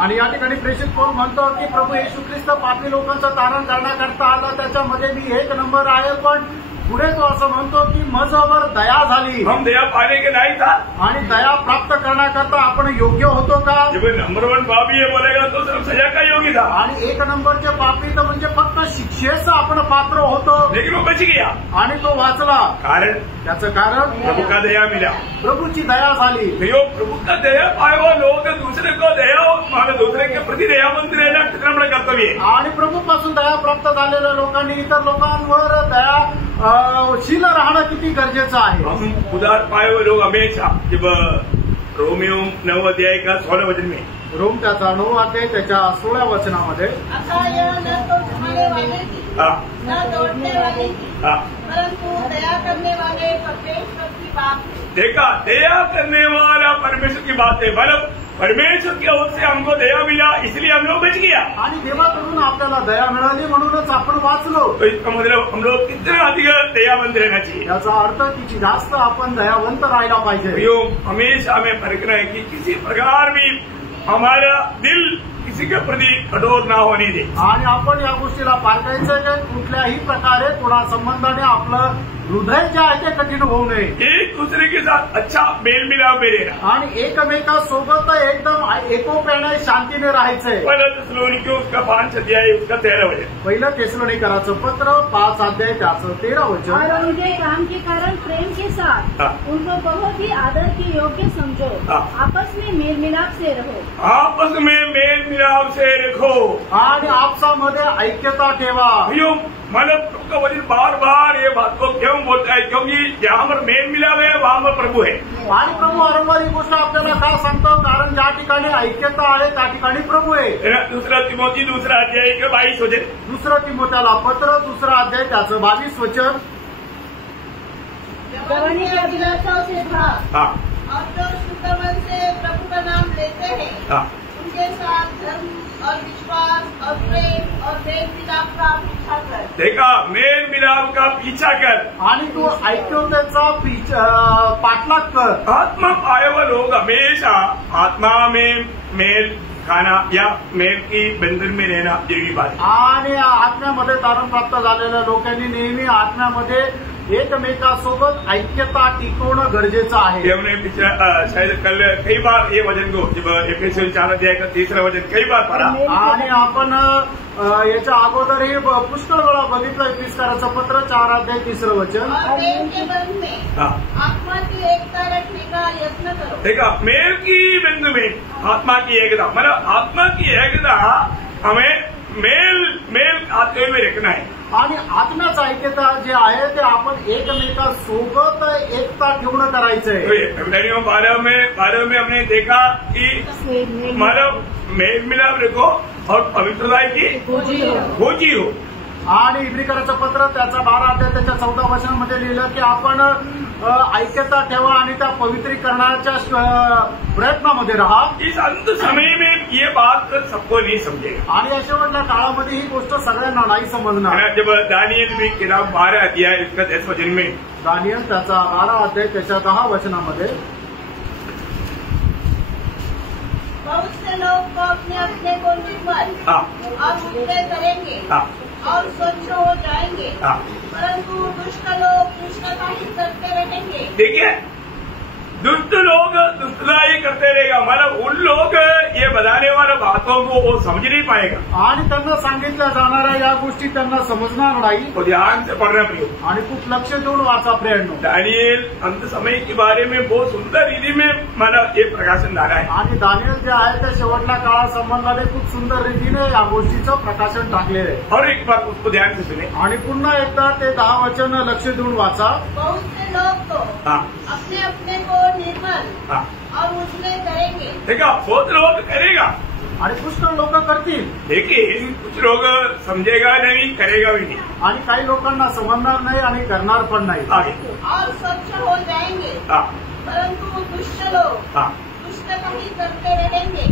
आणि या ठिकाणी प्रेषित पौल म्हणतो की प्रभू येशू ख्रिस्त पापी लोकांचं तारण करण्याकरता आला, त्याच्यामध्ये मी 1 नंबर आहे। पण पुढे तो असं म्हणतो की माझ्यावर दया झाली। हम दया पाने के लायक था आणि दया प्राप्त करण्याकरता आपण योग्य होतो का? जब नंबर 1 पापी है बोलेगा तो सिर्फ सजा का योग्य था। आणि 1 नंबरचे पापी तर म्हणजे फक्त शिक्षेचं आपण पात्र होतो, लेकिन वो बच गया। आणि तो वाचला। कारण त्याचं कारण प्रभु का दया मिला, प्रभूची दया झाली। भैया प्रभु का दया पाए हुआ लोग दूसरे को दया, दूसरे के प्रति दयावंत रहना कितना बड़ा कर्तव्य है। आणि प्रभूपासून दया प्राप्त झालेल्या लोकांनी इतर लोकांवर दयाशील राहणं किती गरजेचं आहे। हम उदार पाए हुए लोग हमेशा, जब रोमियो 9 अध्याय का 16 वचन में, रोम त्याचा 9 अध्याय त्याच्या 16 वचनामध्ये, अतः यह न तो झुकने वाले की न दौड़ने वाले की परंतु दया करने वाले परमेश्वर की बात है। देखा, दया करने वाला परमेश्वर की बात है। मतलब परमेश्वर की ओर से हमको दया मिला, इसलिए हम लोग बच गया। आणि देवाकडून आपल्याला दया मिळाली म्हणूनच आपण वाचलो। तो इसका मतलब हम लोग कितना अधिक दयावंत रहना चाहिए। याचा अर्थ किती जास्त आपण दयावंत राहायला पाहिजे। भैया हमेशा हमें परखना है कि किसी प्रकार भी हमारा दिल किसी के प्रति कठोर ना होने दे। आणि आपण या गोष्टीला पारखायचं की कुठल्याही प्रकारे कोणा संबंधाने आपलं हृदय जे आहे ते कठीण होऊ नये। एक दूसरे के साथ अच्छा मेल मिलाप में रहना, आणि एकमेकांसोबत एकदम एकोप्याने शांतीने राहायचंय। पहिला थिस्सलुनीकी उसका 5 अध्याय उसका 13 वचन, पहिलं थिस्सलुनीकराचं पत्र 5 अध्याय त्याचं 13 वचन। और उनके काम के कारण प्रेम के साथ उनको बहुत ही आदर के योग्य समझो, आपस में मेल मिलाप से रहो। आपस में मेल मिलाप से रखो, आणि आपसामध्ये ऐक्यता ठेवा। भैया मतलब का वचन बार बार ये बात को क्यों बोलता है? क्योंकि जहाँ पर मेल मिलाप है वहाँ पर प्रभु है। आणि प्रभू वारंवार ही गोष्ट आपल्याला का सांगतो? कारण ज्या ठिकाणी ऐक्यता आहे त्या ठिकाणी प्रभू आहे। दूसरा तिमोथी 2 अध्याय के 22 वचन, दुसरं तिमोथेला पत्र 2 अध्याय त्याचं 22 वचन, जवानी की अभिलाषाओं से भाग और जो शुद्ध मन से प्रभु का नाम लेते हैं उनके साथ धर्म और विश्वास और प्रेम और मेल मिलाप का पीछा कर। देखा, मेल मिलाप का पीछा कर आणि तू ऐक्यतेचा पाठलाग कर। आत्मा पाए हुए लोग हमेशा आत्मा में मेल खाना या मेल की बंधन में रहना जरूरी बात है। आणि आत्म्यामध्ये तारण प्राप्त झालेल्या लोकांनी नेहमी आत्म्यामध्ये एकमेकांसोबत ऐक्यता टिकवणं गरजेचं आहे। हमने पिछला शायद कल कई बार ये वचन को, जब एफेसियों 4 अध्याय का 3रा वचन कई बार पढ़ा, आणि आपण याच्या अगोदरही पुष्कळ वेळा बघितलं। एफेसियराचं पत्र 4 अध्याय 3 वचन, और प्रेम के बंध में आत्मा की एकता रखने का यत्न करो। देखा, मेल की बंधु में आत्मा की एकता, मतलब आत्मा की एकता हमें मेल आते हुए रखना है। आणि आत्म्याचं ऐक्यता जे आहे ते आपण एकमेकांसोबत एकता ठेवणं करायचंय. इब्रानियों 12 में हमने देखा कि हमारा मेल मिलाप रखो और पवित्रता की खोजी हो. आणि इब्रिकराचं पत्र त्याचा 12 अध्याय त्याच्या 14 वचनामध्ये लिहिलं की आपण ऐक्यता ठेवा आणि त्या पवित्रीकरणाच्या प्रयत्नामध्ये राहा. इस अंत समय में ये बात सबको नहीं समझेगा. आणि या शेवटच्या काळामध्ये ही गोष्ट सगळ्यांना नाही समजणार. जब दानियल भी किताब 12 अध्याय इसका 10 वचन में दानियल त्याचा 12 अध्याय त्याच्या 10 वचनामध्ये बहुत से लोग तो अपने अपने को निर्मल और शुद्ध करेंगे और स्वच्छ हो जाएंगे, परंतु दुष्ट लोग दुष्टता ही करते रहेंगे. देखिए, दुष्ट लोग दुष्टता ही करते रहेगा. मतलब उन लोग ये बताने वाले बातों को वो समझ नहीं पाएगा आणि त्यांना सांगितल्या जाणाऱ्या या गोष्टी त्यांना समजणार नाही. तो ध्यान से पढ़ना प्रयोग आणि खूप लक्ष देऊन वाचा प्रेरणो. दानियल अंत समय के बारे में बहुत सुंदर रीति में मला ये प्रकाशन डाला है. आणि दानियल जे आहे ते शेवटल्या काळासंबंधाने खूप सुंदर रीतीने या गोष्टीचं प्रकाशन टाकलेलं आहे. और एक बार उसको ध्यान से सुने. आणि पुन्हा एकदा ते 10 वचन लक्ष देऊन वाचा. बहुत से लोग तो अपने अपने को निर्मल और उसमें करेंगे. देखा, बहुत लोग करेगा आणि पुष्कळ लोक करतील, लेकिन कुछ लोग समझेगा नहीं, करेगा भी नहीं. आणि काही लोकांना समजणार नाही आणि करणार पण नाही. आगे और स्वच्छ हो जाएंगे, परंतु दुष्ट लोग दुष्टता ही करते रहेंगे.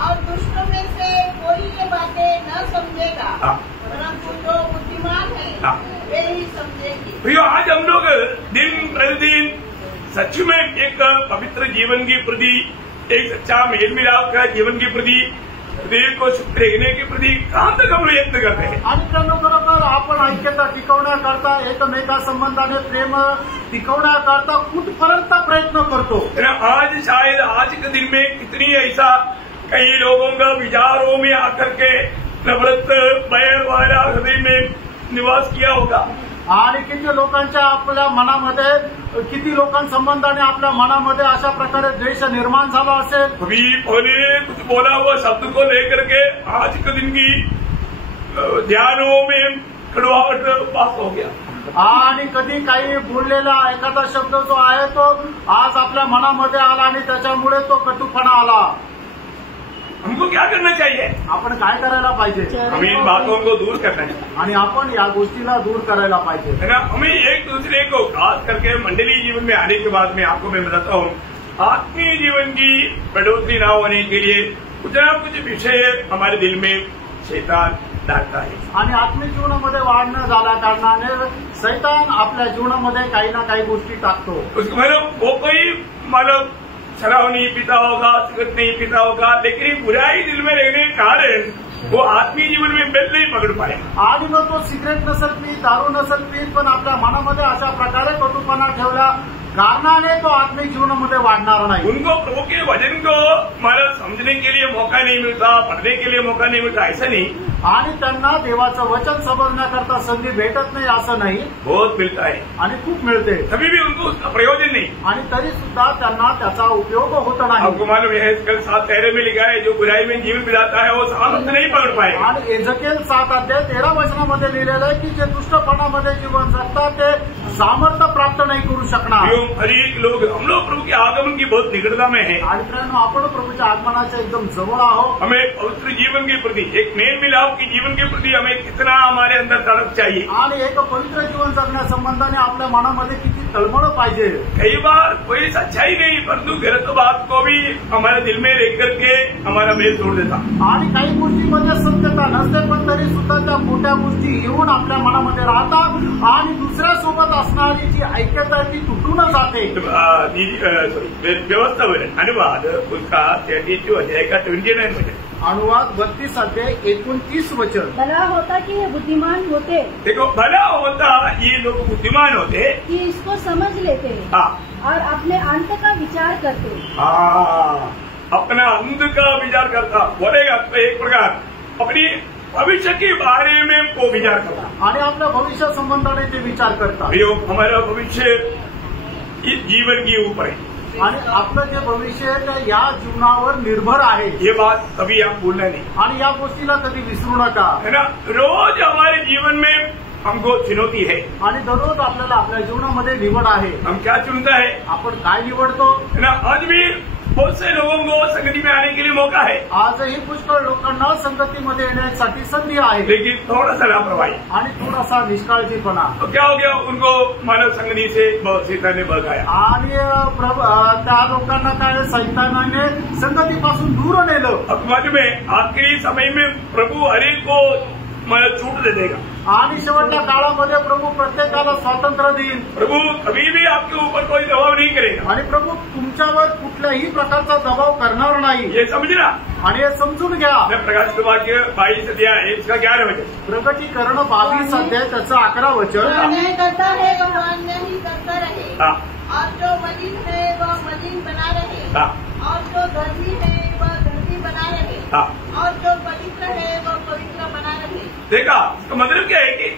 और दुष्टों में से कोई ये बातें न समझेगा, परंतु जो बुद्धिमान है वे ही समझेंगे. भैया, आज हम लोग दिन प्रतिदिन सच में एक पवित्र जीवन की प्रति, एक सच्चा मेल मिलाप का जीवन की प्रति, हृदय को शुद्ध रखने के प्रति कहां तक हम प्रयत्न करते हैं. आणि त्यांना खरोखर आपण ऐक्यता टिकवण्याकरता, एकमेका संबंधाने प्रेम टिकवण्याकरता कुठपर्यंत प्रयत्न करतो. आज शायद आज के दिन में कितनी ऐसा कई लोगों का विचारों में आकर के नफरत बैर वाला हृदय में निवास किया होगा. आणि किती लोकांच्या आपल्या मनामध्ये, किती लोकांसंबंधाने आपल्या मनामध्ये अशा प्रकारे द्वेष निर्माण झाला असेल. कभी पहले कुछ बोला हुआ शब्द को लेकर के आज के दिन की ध्यानों में कड़वाहट पास हो गया. आणि कधी काही बोललेला एखादा शब्द जो आहे तो आज आपल्या मनामध्ये आला आणि त्याच्यामुळे तो कटुपणा आला. हमको क्या करना चाहिए? आपण काय करायला पाहिजे? हमें इन बातों को दूर करना चाहिए आणि आपण या गोष्टीला दूर करायला पाहिजे. है ना. हमें एक दूसरे को, खास करके मंडलीय जीवन में आने के बाद में आपको मैं बताता हूँ, आत्मीय जीवन की बढ़ोतरी न होने के लिए कुछ न कुछ विषय हमारे दिल में शैतान डालता है. आणि आत्मिक जीवनामध्ये वाढणं झाल्या कारणाने शैतान आपल्या जीवनामध्ये काही ना काही गोष्टी टाकतो. उसको मतलब वो कोई मतलब शराब नहीं पीता होगा, सिगरेट नहीं पीता होगा, लेकिन बुराई दिल में रहने के कारण वो आत्मीय जीवन में बेल नहीं पकड़ पाए. आणि मग तो सिगरेट नसेल पीत, दारू नसेल पीत, पण आपल्या मनामध्ये अशा प्रकारे कटुपणा ठेवला कारणाने तो आत्मिक जीवनामध्ये वाढणार नाही. उनको प्रभु के वचन को मतलब समझने के लिए मौका नहीं मिलता, पढ़ने के लिए मौका नहीं मिलता, ऐसा नहीं. आणि त्यांना देवाचं वचन समजण्याकरता संधी भेटत नाही असं नाही, बहुत मिलता है आणि खूप मिळते. तभी भी उनको उसका प्रयोजन नहीं. आणि तरी सुद्धा त्यांना त्याचा उपयोग होत नाही. आपको मालूम है कल 7 पहरे में लिखा है, जो बुराई में जीवन बिताता है वो सामर्थ्य नहीं पकड़ पाएगा. आणि एजकेल 7 अध्याय 13 वचनामध्ये लिहिलेलं आहे की जे दुष्टपणामध्ये जीवन जगतात ते सामर्थ्य प्राप्त नाही करू शकणार. हर एक लोग, हम लोग प्रभु के आगमन की बहुत निकटता में है. आणि मित्रांनो, आपण प्रभूच्या आगमनाच्या एकदम जवळ आहोत. हमें पवित्र जीवन के प्रति, एक मेल मिलाप की जीवन के प्रति हमें कितना हमारे अंदर तड़प चाहिए. आणि एक पवित्र जीवन जगण्यासंबंधाने आपल्या मनामध्ये किती तळमळ पाहिजे. कई बार कोई सच्चाई नहीं, परंतु गलत बात को भी हमारे दिल में रख करके हमारा मेल तोड़ देता. आणि काही गोष्टीमध्ये सत्यता नसते, पण तरी सुद्धा त्या खोट्या गोष्टी येऊन आपल्या मनामध्ये राहतात आणि दुसऱ्यासोबत असणारी जी ऐक्यता ती तुटून जाते. व्यवस्थापन अनुवाद उसका 32 अध्याय का 29 वचन. अनुवाद 32 अध्याय 29 वचन. भला होता कि ये बुद्धिमान होते. देखो, भला होता ये लोग बुद्धिमान होते कि इसको समझ लेते और अपने अंत का विचार करते. अपना अंत का विचार करता बोलेगा तो एक प्रकार अपनी भविष्य के बारे में वो विचार करता आणि आपल्या भविष्य संबंधाने ते विचार करतात. हमारा भविष्य इस जीवन के ऊपर है आणि आपलं जे भविष्य आहे ते या जीवनावर निर्भर आहे. ये बात कभी आप भूलना नहीं. आणि या गोष्टीला कधी विसरू नका. है ना. रोज हमारे जीवन में हमको चुनौती है। आणि दररोज आपल्याला आपल्या जीवनामध्ये निवड आहे। हम क्या चुनता है? आपण काय निवडतो है ना। आज भी बहुत से लोगों को संगति में आने के लिए मौका है, आजही पुष्कळ लोकांना संगतीमध्ये येण्यासाठी संधी आहे, लेकिन थोड़ा सा लापरवाही आणि थोडासा निष्काळजीपणा। तो क्या हो गया, उनको मानव संगति से शैतान ने बहकाया आणि त्या लोकांना काय सैतानाने संगतीपासून दूर नेलं। अब मालूम है आखिरी समय में प्रभु हर एक को छूट दे देगा, आणि शेवटच्या काळामध्ये प्रभू प्रत्येकाला स्वातंत्र्य देईल। प्रभु कभी भी आपके ऊपर कोई दबाव नहीं करेगा, आणि प्रभू तुमच्यावर कुठल्याही प्रकारचा दबाव करणार नाही, ये समझना। आणि हे समजून घ्या। मैं प्रकाश वाक्य 22 अध्याय है, इसका 11 वचन। प्रकटीकरण 22 अध्याय त्याचं 11 वचन। अन्याय करता है वह अन्याय ही करता रहे, हाँ। और जो मलिन है वह मलिन बना रहे, हाँ। और जो धर्मी है वह धर्मी बना रहे, हाँ। और जो पवित्र है वह पवित्र बना रहे। देखा, इसका मतलब क्या है कि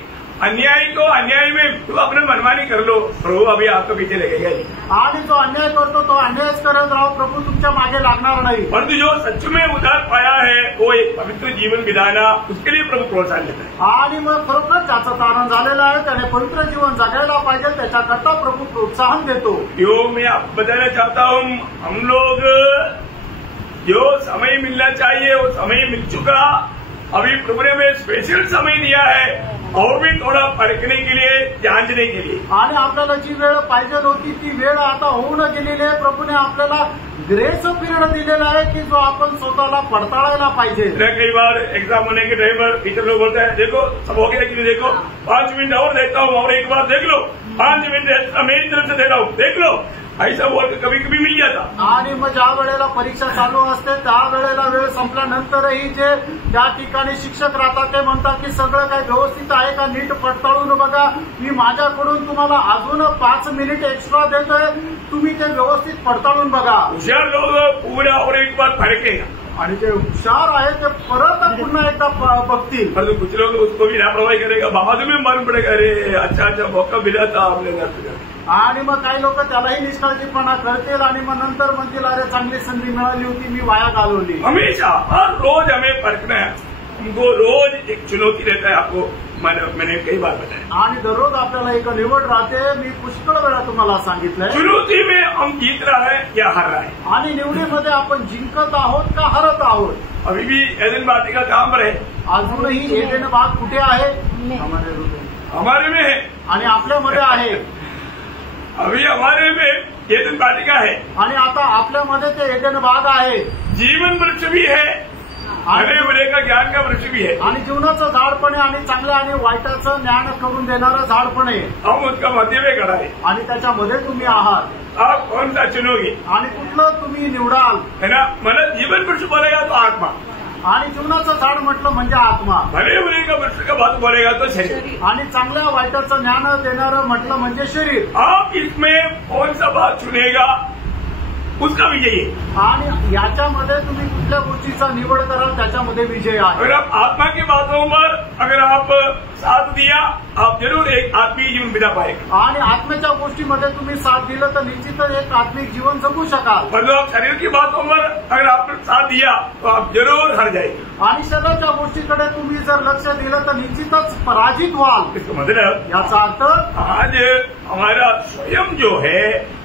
अन्यायी को अन्याय में तू अपने मनमानी कर लो, प्रभु अभी आपके पीछे लगेगा नहीं। आणि जो अन्याय करतो तो अन्यायच करत राहो, प्रभू तुमच्या मागे लागणार नाही। परंतु जो सच में उद्धार पाया है वो एक पवित्र जीवन बिताना, उसके लिए प्रभु प्रोत्साहन देता है। आणि मग खरोखर ज्याचं तारण झालेलं आहे त्याने पवित्र जीवन जगायला पाहिजे, त्याच्याकरता प्रभु प्रोत्साहन देतो। यो मैं आपको बताना चाहता हूँ, हम लोग जो समय मिलना चाहिए वो समय मिल चुका। अभी प्रभु ने हमें स्पेशल समय दिया है और भी थोड़ा परखने के लिए, जांचने के लिए। आणि आपल्याला जी वेळ पाहिजे होती ती वेळ आता होऊन गेलेली आहे। प्रभूने आपल्याला ग्रेस पिरियड दिलेला आहे की जो आपण स्वतःला पडताळायला पाहिजे। कई बार एग्जाम होने के टाइम पर टीचर लोग बोलते हैं, देखो सब हो गया कि नहीं, देखो 5 मिनट और देता हूँ और एक बार देख लो, 5 मिनट मेरी तरफ से दे रहा हूँ, देख लो। ऐसा वर्क कभी कभी मिल जाता। आणि मग ज्या वेळेला परीक्षा चालू असते त्या वेळेला वेळ संपल्यानंतरही जे त्या ठिकाणी शिक्षक राहतात ते म्हणतात की सगळं काही व्यवस्थित आहे का, नीट पडताळून बघा, मी माझ्याकडून तुम्हाला अजून 5 मिनिट एक्स्ट्रा देतोय, तुम्ही ते व्यवस्थित पडताळून बघा। होशियार लोग पूरा और एक बार पढ़ेगा, आणि जे हुशार आहे ते परत पुन्हा एकदा बघतील। परंतु कुछ लोग उसको भी लापरवाही करेगा, बाद में मालूम पड़ेगा अरे अच्छा मौका मिला था आपने घर। आणि मग काही लोक त्यालाही निष्काळजीपणा करतील आणि मग नंतर म्हणतील अरे चांगली संधी मिळाली होती, मी वाया घालवली। हमेशा हर रोज हमें परखना है, हमको रोज एक चुनौती रहता है। आपको मैंने कई बार बताया, आणि दररोज आपल्याला एक निवड राहते, मी पुष्कळ वेळा तुम्हाला सांगितलंय। चुनौती में हम जीत रहा है या हार रहा है, आणि निवडीमध्ये आपण जिंकत आहोत का हरत आहोत। अभी भी एडन वाटिका कहाँ पर है? अजूनही एडेन बाग कुठे आहे? हमारे में है, आणि आपल्यामध्ये आहे। अभी हमारे में एडन वाटिका है, आणि आता आपल्यामध्ये ते एडेन बाग आहे। जीवन वृक्ष भी है, हरे भरे का ज्ञान का वृक्ष भी है, आणि जीवनाचं झाड पण आहे, आणि चांगल्या आणि वाईटाचं ज्ञान करून देणारं झाड पण आहे। हम उसका मध्य में खड़ा है, आणि त्याच्यामध्ये तुम्ही आहात। आप कौन सा चुनोगे? आणि कुठलं तुम्ही निवडाल? है ना। मतलब जीवन वृक्ष बोलेगा तो आत्मा, आणि जीवनाचं झाड म्हटलं म्हणजे आत्मा, भले भले का वृक्ष का बात बोलेगा तो शरीर, आणि चांगल्या वाईटाचं ज्ञान देणारं म्हटलं म्हणजे शरीर। आप इसमें कौन सा बात चुनेगा उसका विजय है। आणि याच्यामध्ये तुम्ही कुठल्या गोष्टीचा निवड कराल त्याच्यामध्ये विजय आहे। अगर आप आत्मा की बातों पर अगर आप साथ दिया, आप जरूर एक आत्मीय जीवन बिता पाएगा। आणि आत्म्याच्या गोष्टीमध्ये तुम्ही साथ दिलं तर निश्चितच एक आत्मिक जीवन जगू शकाल। परंतु आप शरीर की बातों पर अगर आपने साथ दिया तो आप जरूर हार जाएंगे। आणि शरीराच्या गोष्टीकडे तुम्ही जर लक्ष दिलं तर निश्चितच पराजित व्हाल। इसका मतलब याचा अर्थ आज हमारा स्वयं जो है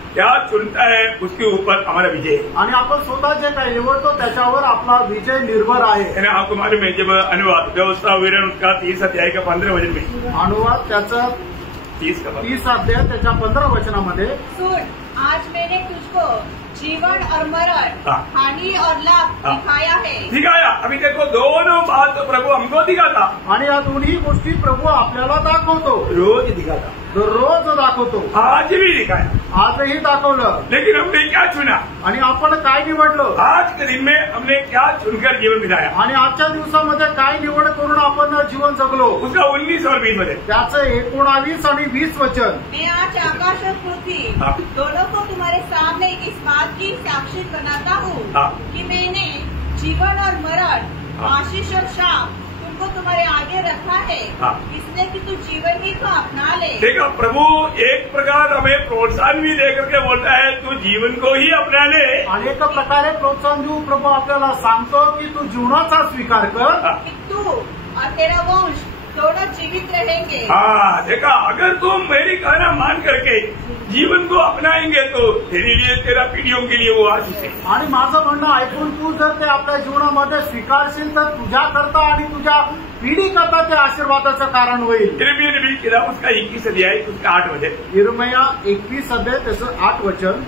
क्या चुनता है उसके ऊपर हमारा विजय है। आणि आपण स्वतः जे काही निवडतो त्याच्यावर आपला विजय निर्भर आहे। आपको मालूम है जब अनुवाद व्यवस्था विवरण उसका 30 अध्याय का 15 वचन में, अनुवाद त्याचा 30 अध्याय त्याच्या 15 वचनामध्ये, सुन, आज मैंने तुझको जीवन और मरण, हानि और लाभ दिखाया है। दिखाया, अभी देखो दोनों बात प्रभु हमको दिखाता, आणि या दोन्ही गोष्टी प्रभू आपल्याला दाखवतो, रोज दिखाता, दररोज दाखवतो, आज भी दिखाया, आजही दाखवलं। लेकिन हमने क्या चुना? आणि आपण काय निवडलं? आज के दिन में हमने क्या चुनकर जीवन बिताया? आणि आजच्या दिवसामध्ये काय निवड करून आपण जीवन जगलो? उसका 19 और 20 मध्ये त्याचं 19 आणि 20 वचन। मैं आज आकाश और पृथ्वी दोनों को तुम्हारे सामने इस बात की साक्षी बनाता हूँ कि मैंने जीवन और मरण, आशीष और शाप तुमको तुम्हारे आगे रखा है, इसलिए कि तू जीवन ही को अपना ले। देखो प्रभु एक प्रकार हमें प्रोत्साहन भी दे करके बोलता है तू जीवन को ही अपना ले। अनेक प्रकारे प्रोत्साहन देऊ प्रभू आपल्याला सांगतो की तू जीवनाचा स्वीकार कर, कि तू और तेरा वंश दोनों जीवित रहेंगे। हाँ, देखा, अगर तुम मेरी कहना मान करके जीवन को अपनाएंगे तो तेरे लिए, तेरा पीढ़ियों के लिए वो आशीष है। आणि माझं म्हणणं ऐकून तू जर ते आपल्या जीवनामध्ये स्वीकारशील तर तुझ्या करता आणि तुझ्या पिढी करता ते आशीर्वादाचं कारण होईल. यिर्मयाह नबी किताब उसका 21 अध्याय उसका 8 वचन. यिर्मयाह 21 अध्याय त्याचं 8 वचन.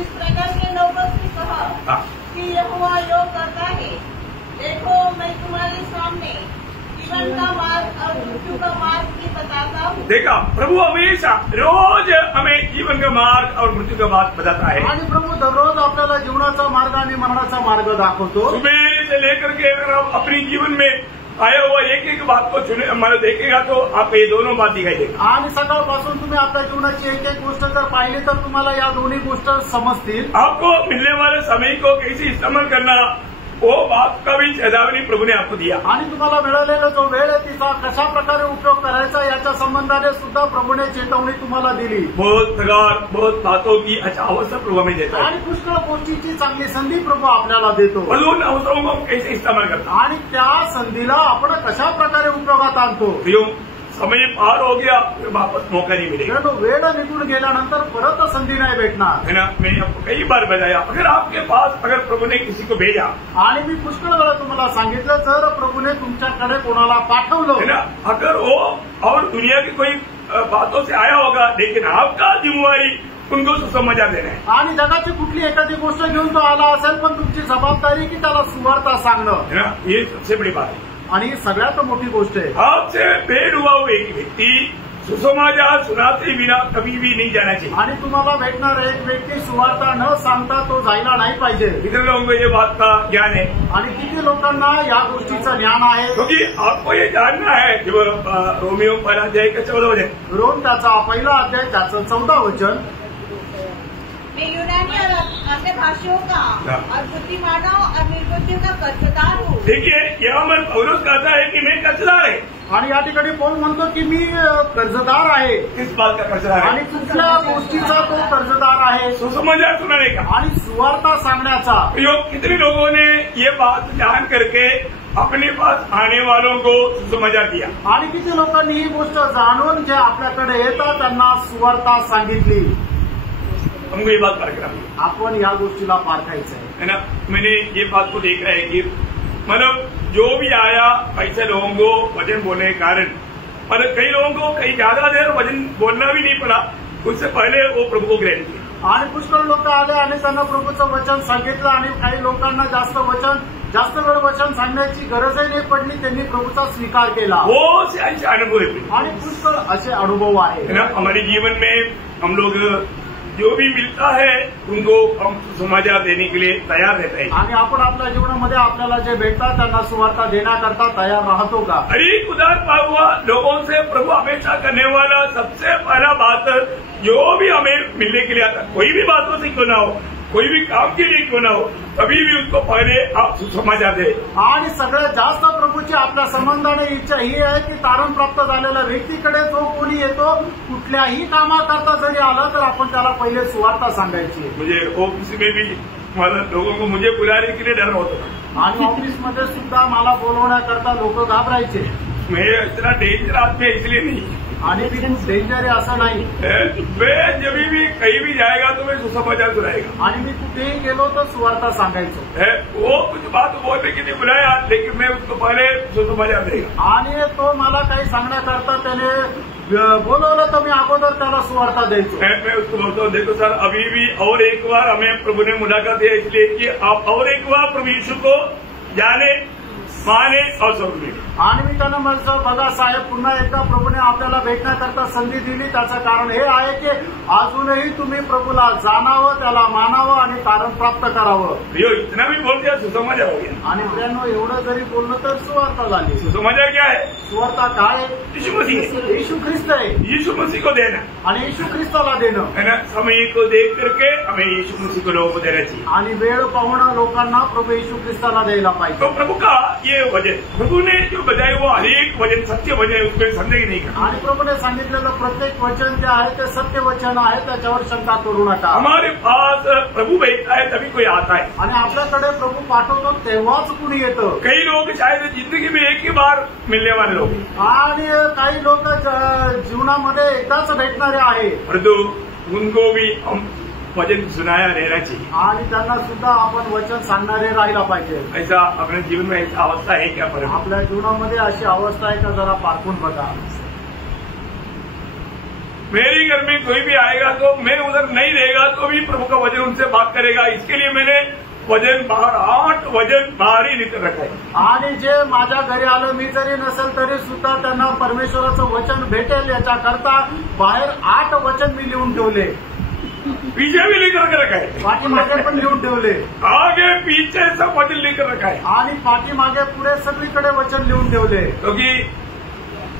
इस प्रकार के लोगों से कहा कि यहोवा यो कहता है, देखो मैं तुम्हारे सामने जीवन का मार्ग और मृत्यु का मार्ग भी बताता हूँ. देखा, प्रभु हमेशा रोज हमें जीवन का मार्ग और मृत्यू का मार्ग बताता है. आणि प्रभू दररोज आपल्याला जीवनाचा मार्ग आणि मरणाचा मार्ग दाखवतो. सुबह से लेकर के अगर आप अपने जीवन में आया हुआ एक एक बात को सुने, हमारा देखेगा तो आपको ये दोनों बात दिखाई देगा. आणि सकाळपासून तुम्ही आपल्या जीवनाची एक एक गोष्ट जर पाहिली तर तुम्हाला या दोन्ही गोष्ट समजतील. आपको मिलने वाले समय को कैसे इस्तेमाल करना, वो बात का भी चेतावनी प्रभु ने आपको दिया. आणि तुम्हाला मिळालेला जो वेळ आहे तिचा कशा प्रकारे उपयोग करायचा याच्या संबंधाने सुद्धा प्रभूने चेतावणी तुम्हाला दिली. बहुत बातों की अच्छा अवसर प्रभु हमें देता है. आणि पुष्कळ गोष्टीची चांगली संधी प्रभू आपल्याला देतो. उन अवसरों को कैसे इस्तेमाल करता, आणि त्या संधीला आपण कशा प्रकारे उपयोगात आणतो. समय पार हो गया, फिर वापस मौका नहीं मिलेगा. तो वेळ निघून गेल्यानंतर परत संधी नाही भेटणार. है ना, मैंने आपको कई बार बताया, अगर आपके पास अगर प्रभु ने किसी को भेजा, आणि मी पुष्कळ वेळा तुम्हाला सांगितलं, जर प्रभूने तुमच्याकडे कोणाला पाठवलं, है ना, अगर वो और दुनिया की कोई बातों से आया होगा, लेकिन आपका जिम्मेवारी उनको सुसमाचार देना है. आणि जगाची कुठली एखादी गोष्ट घेऊन तो आला असेल, पण तुमची जबाबदारी की त्याला सुवार्ता सांगणं, है ना, ये सबसे बड़ी बात है. आणि सगळ्यात मोठी गोष्ट आहे. आपसे भेंट हुआ हुआ एक व्यक्ति सुसमाचार सुनाते बिना कभी भी नहीं जाना चाहिए. आणि तुम्हाला भेटणार एक व्यक्ती सुवार्ता न सांगता तो जायला नाही पाहिजे. कितने लोगों को ये बात का ज्ञान है? आणि किती लोकांना या गोष्टीचं ज्ञान आहे? क्योंकि आपको ये जानना है, जो रोमियो 1 अध्याय का 14 वचन, रोम त्याचा 1 अध्याय त्याचं 14 वचन. मैं यूनानी और अन्य भाषाओं का और बुद्धिमानों और निर्बुद्धियों का कर्जदार हूँ. देखिए, यहाँ पर पौलुस कहता है कि मैं कर्जदार है. आणि या ठिकाणी पौल म्हणतो की मी कर्जदार आहे. किस बात का कर्जदार है? आणि कुठल्या गोष्टीचा तो कर्जदार आहे? सुसमाचार सुनाने का आणि सुवार्ता सांगण्याचा. कितने लोगों ने ये बात जान करके अपने पास आने वालों को सुसमाचार दिया. आणि किती लोकांनी ही गोष्ट जाणून जे आपल्याकडे येतात त्यांना सुवार्ता सांगितली. हमको ये बात पार करनी, आपण या गोष्टीला पारखायचं है ना. मैंने ये बात को देखा है कि मतलब जो भी आया ऐसे लोगों को वचन बोलने के कारण, मतलब कई लोगों को कई ज्यादा देर वचन बोलना भी नहीं पड़ा, उससे पहले वो प्रभु को ग्रहण किया. आणि पुष्कळ लोक आले आणि त्यांना प्रभूचं वचन सांगितलं. आणि काही लोकांना जास्त वेळ वचन सांगण्याची गरजही नाही पडली, त्यांनी प्रभूचा स्वीकार केला. वो से ऐसे अनुभव है. आणि पुष्कळ असे अनुभव आहे. हमारे जीवन में हम लोग जो भी मिलता है उनको हम सुसमाचार देने के लिए तैयार रहते हैं. आणि आपण आपल्या जीवनामध्ये आपल्याला जे भेटतात त्यांना सुवार्ता देण्याकरता तयार राहतो का? एक उदार पाहुआ लोगों से प्रभु हमेशा करने वाला सबसे पहला बात, जो भी हमें मिलने के लिए आता, कोई भी बातों से क्यों ना हो, कोई भी काम के लिए क्यों ना हो, कभी भी उसको पहले आप सुसमाचार दे. आणि सगळ्यात जास्त प्रभूची आपल्या संबंधाने इच्छा ही आहे की तारण प्राप्त झालेल्या व्यक्तीकडे जो कोणी येतो, कुठल्याही कामाकरता जरी आला तर आपण त्याला पहिले सुवार्ता सांगायची. मुझे ऑफिस में भी लोगों को मुझे बुलाने के लिए डर होता. आणि ऑफिसमध्ये सुद्धा मला बोलवण्याकरता लोक घाबरायचे. मैं इतना डेंजर आदमी इसलिए नहीं, आणि मी खूप डेंजर आहे असं नाही. मैं जब भी कहीं भी जाएगा तो मैं सुसमाचार सुनाएगा. आणि मी कुठेही गेलो तर सुवार्ता सांगायचो. वो कुछ बात बोलने के लिए बुलाया, लेकिन मैं उसको पहले सुसमाचार देगा. आणि तो मला काही सांगण्याकरता त्याने बोलवलं तर मी अगोदर त्याला सुवार्ता द्यायचो. मैं उसको बोलता हूँ, देखो सर, अभी भी और एक बार हमें प्रभु ने मुलाकात दिया, इसलिए कि आप और एक बार प्रभु यीशु को जाने, माने और समझे. आणि मी त्यांना म्हणतो, बघा साहेब, पुन्हा एकदा प्रभूने आपल्याला भेटण्याकरता संधी दिली. त्याचं कारण हे आहे की अजूनही तुम्ही प्रभूला जाणावं, त्याला मानावं आणि तारण प्राप्त करावं. इतना भी बोल दिया, सुसमाचार हो गया. आणि त्यांना एवढं जरी बोललं तर सुवार्ता झाली. सुसमाचार क्या है? सुवार्ता काय आहे? यीशु मसीह. यीशु ख्रिस्त आहे. यीशु मसीह को देना आणि यीशु ख्रिस्ताला देणं, है ना. समय को देख करके हमें यीशु मसीह को लोगों को देना चाहिए. आणि वेळ पाहून लोकांना प्रभू यीशु ख्रिस्ताला द्यायला पाहिजे. तो प्रभु का ये वचन प्रभु ने जो बताया वो हर एक वचन सत्य वचन है, उसमें संदेह नहीं करना। आणि प्रभूने सांगितलेलं प्रत्येक वचन जे आहे ते सत्य वचन आहे, त्याच्यावर शंका करू नका. हमारे पास प्रभु भेजता है तभी कोई आता है. आणि आपल्याकडे प्रभू पाठवतो तेव्हाच कुणी येतं. कई लोग शायद जिंदगी में एक ही बार मिलने वाले लोग, आणि काही लोक जीवनामध्ये एकदाच भेटणारे आहे, परंतु उनको भी हम वचन सुनाया रहना चाहिए. आणि त्यांना सुद्धा आपण वचन सांगणारे राहायला पाहिजे. ऐसा अपने जीवन में ऐसा अवस्था है क्या? पर आपल्या जीवनामध्ये अशी अवस्था आहे का? जरा पारखून बघा. मेरे घर में कोई भी आएगा तो मैं उधर नहीं रहेगा तो भी प्रभु का वचन उनसे बात करेगा. इसके लिए मैंने वचन बाहर 8 वचन बाहर ही लिख रखा है. आणि जे माझ्या घरी आलं, मी जरी नसेल तरी सुद्धा त्यांना परमेश्वराचं वचन भेटेल याच्याकरता बाहेर 8 वचन मी लिहून ठेवले. पीछे भी लिख रखा है, पाठीमागे पण लिहून ठेवले. आगे पीछे सब वचन लिख रखा है. आणि पाठीमागे पुढे सगळीकडे वचन लिहून ठेवले. क्योंकि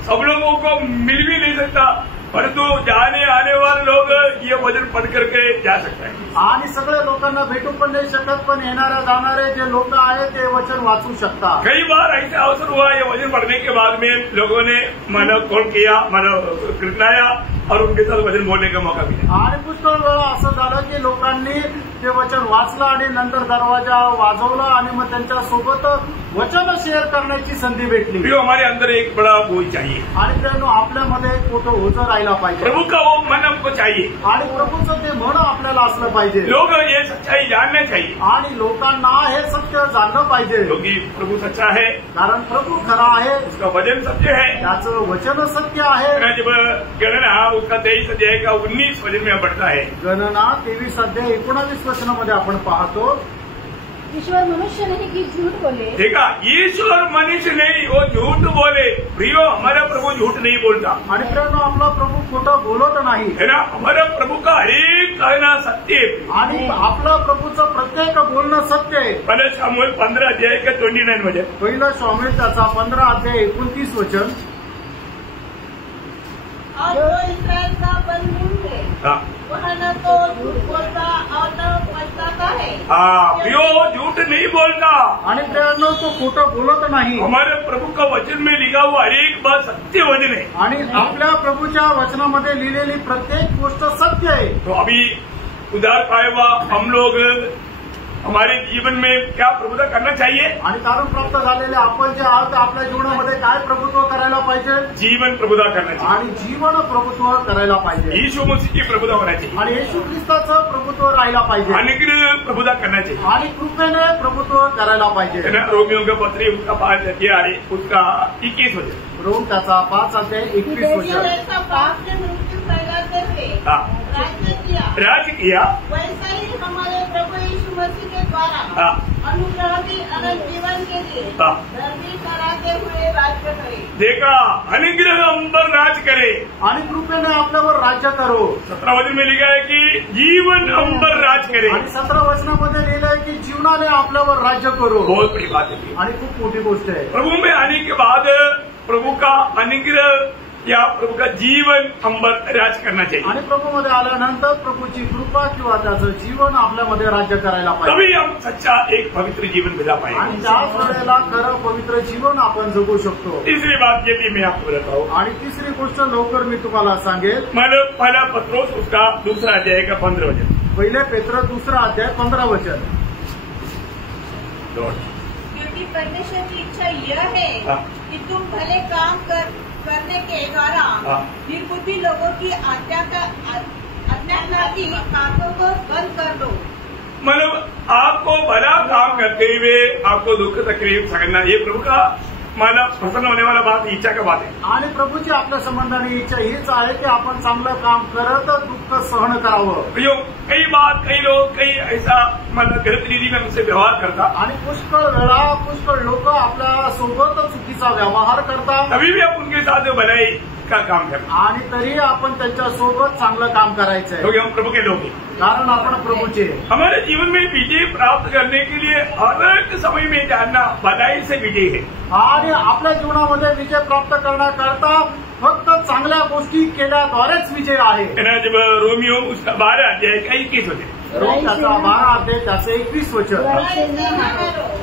सब लोगों को मिल भी नहीं सकता, परंतु जाने आने वाले लोग ये वचन पढ़ करके जा सकते हैं. आणि सगळे लोकांना भेटू पण नाही शकत, पण येणारे जाणारे जे लोक आहेत ते वचन वाचू शकतात. कई बार ऐसा अवसर हुआ ये वचन पढ़ने के बाद में लोगों ने मानो कॉल किया, मानो कृतनाया और उनके साथ वचन बोलने का मौका मिला. आणि पुष्कळ वेळा असं झालं की लोकांनी ते वचन वाचलं आणि नंतर दरवाजा वाजवला आणि मग त्यांच्या सोबत वचन शेअर करण्याची संधी भेटली. तो हमारे अंदर एक बड़ा बोझ चाहिए. आणि त्यानं आपल्यामध्ये एक मोठं ओझं राहायला पाहिजे. प्रभु का वो मन हमको चाहिए. आणि प्रभूचं ते मन आपल्याला असलं पाहिजे. लोग ये सच्चाई जानना चाहिए. आणि लोकांना हे सत्य जाणलं पाहिजे. क्योंकि प्रभु सच्चा है, कारण प्रभू खरा आहे, उसका वचन सत्य है. त्याचं वचन सत्य आहे. जब गणना उसका 23 अध्याय का 19 वचन में बढ़ता है. गणना 23 अध्याय 19 वचनामध्ये आपण पाहतो, ईश्वर मनुष्य नहीं कि झूठ बोले. देखा, ईश्वर मनुष्य नहीं, वो झूठ बोले. प्रियो, हमारा प्रभु झूठ नहीं बोलता. आणि प्रेम आपला प्रभू खोटं बोलत नाही, है ना. हमारा प्रभु का हर एक कहना सत्य है. आणि आपला प्रभूचं प्रत्येक बोलणं सत्य आहे. पहला शमूएल 15 अध्याय का 29 वचन. पहिलं शामूएल त्याचा 15 अध्याय 29 वचन. और जो इस्राएल का बंधु है हाँ, वह न तो झूठ बोलता और न पछताता है. प्रियो झूठ नहीं बोलता. आणि प्रेरणा तो खोटं बोलत नाही. हमारे प्रभु का वचन में लिखा हुआ हर एक बात सत्य वचन है. आणि आपल्या प्रभूच्या वचनामध्ये लिहिलेली प्रत्येक गोष्ट सत्य आहे. तो अभी उद्धार पाए हुआ हम लोग हमारे जीवन में क्या प्रभुता करना चाहिए? आणि तारण प्राप्त झालेले आपण जे आहोत आपल्या जीवनामध्ये काय प्रभुत्व करायला पाहिजे? जीवन प्रभुता करना चाहिए. आणि जीवन प्रभुत्व करायला पाहिजे. यीशु मसीह की प्रभुता होना चाहिए. आणि येशू ख्रिस्ताचं प्रभुत्व राहायला पाहिजे. अनुग्रह प्रभुता करना चाहिए. आणि कृपेने प्रभुत्व करायला पाहिजे. है ना. रोमियो का पत्री उसका 5 अध्याय उसका 21 वचन. रोम त्याचा 5 अध्याय 21 वचन. जैसा पाप से मृत्यु फैलाते हुए हाँ, राज्य किया, राज्य किया, वैसा ही हमारे प्रभु यीशु मसीह के द्वारा हाँ, अनुग्रह की अनंत जीवन के लिए हाँ. धर्मी कराते हुए राज्य करे. देखा, अनुग्रह हम पर राज करे. आणि कृपेने आपल्यावर राज्य करो. 17 वचन में लिखा है कि जीवन हम पर राज करे. आणि 17 वचनामध्ये लिहिलंय की जीवनाने आपल्यावर राज्य करो. बहुत बड़ी बात है. आणि खूप मोठी गोष्ट आहे. प्रभु में आने के बाद प्रभु का अनुग्रह या प्रभु का जीवन हम पर राज करना चाहिए. आणि प्रभूमध्ये आल्यानंतर प्रभूची कृपा किंवा त्याचं जीवन आपल्यामध्ये राज्य करायला पाहिजे. तभी हम सच्चा एक पवित्र जीवन बिता आणि पाएंगे. त्याच वेळेला खरं पवित्र जीवन आपण जगू शकतो. तीसरी बात ये भी मैं आपको बताऊं. आणि तिसरी गोष्ट लवकर मी तुम्हाला सांगेल. मैंने पहला पत्रोस उसका 2 अध्याय का 15 वचन. पहिले पेत्र 2 अध्याय 15 वचन. क्योंकि परमेश्वर की इच्छा यह है हाँ. कि तुम भले काम करने के द्वारा हाँ. निर्बुद्धि लोगों की अज्ञानता की बातों को बंद कर दो. मतलब आपको भला काम करते हुए आपको दुख तकलीफ सहना, ये प्रभु का मला प्रसन्न होने वाला बात, इच्छा का बात है. आणि प्रभूची आपल्या संबंधाने इच्छा हीच आहे की आपण चांगलं काम करत दुःख सहन करावं. यो कई बार कई लोग कई ऐसा मतलब गलत रीति में हमसे व्यवहार करता. आणि पुष्कळ वेळा पुष्कळ लोक आपल्या सोबत चुकीचा व्यवहार करतात. तभी भी आप उनके साथ भलाई का काम करना. आणि तरी आपण त्यांच्या सोबत चांगलं काम करायचंय. क्योंकि हम प्रभु के लोग हैं. कारण आपण प्रभूचे. हमारे जीवन में विजय प्राप्त करने के लिए हर एक समय में जानना भलाई से विजय है. आणि आपल्या जीवनामध्ये विजय प्राप्त करण्याकरता फक्त चांगल्या गोष्टी केल्याद्वारेच विजय आहे. जब रोमियो उसका 12 अध्याय का 21 वचन. रोम त्याचा 12 अध्याय त्याचे 21 वचन.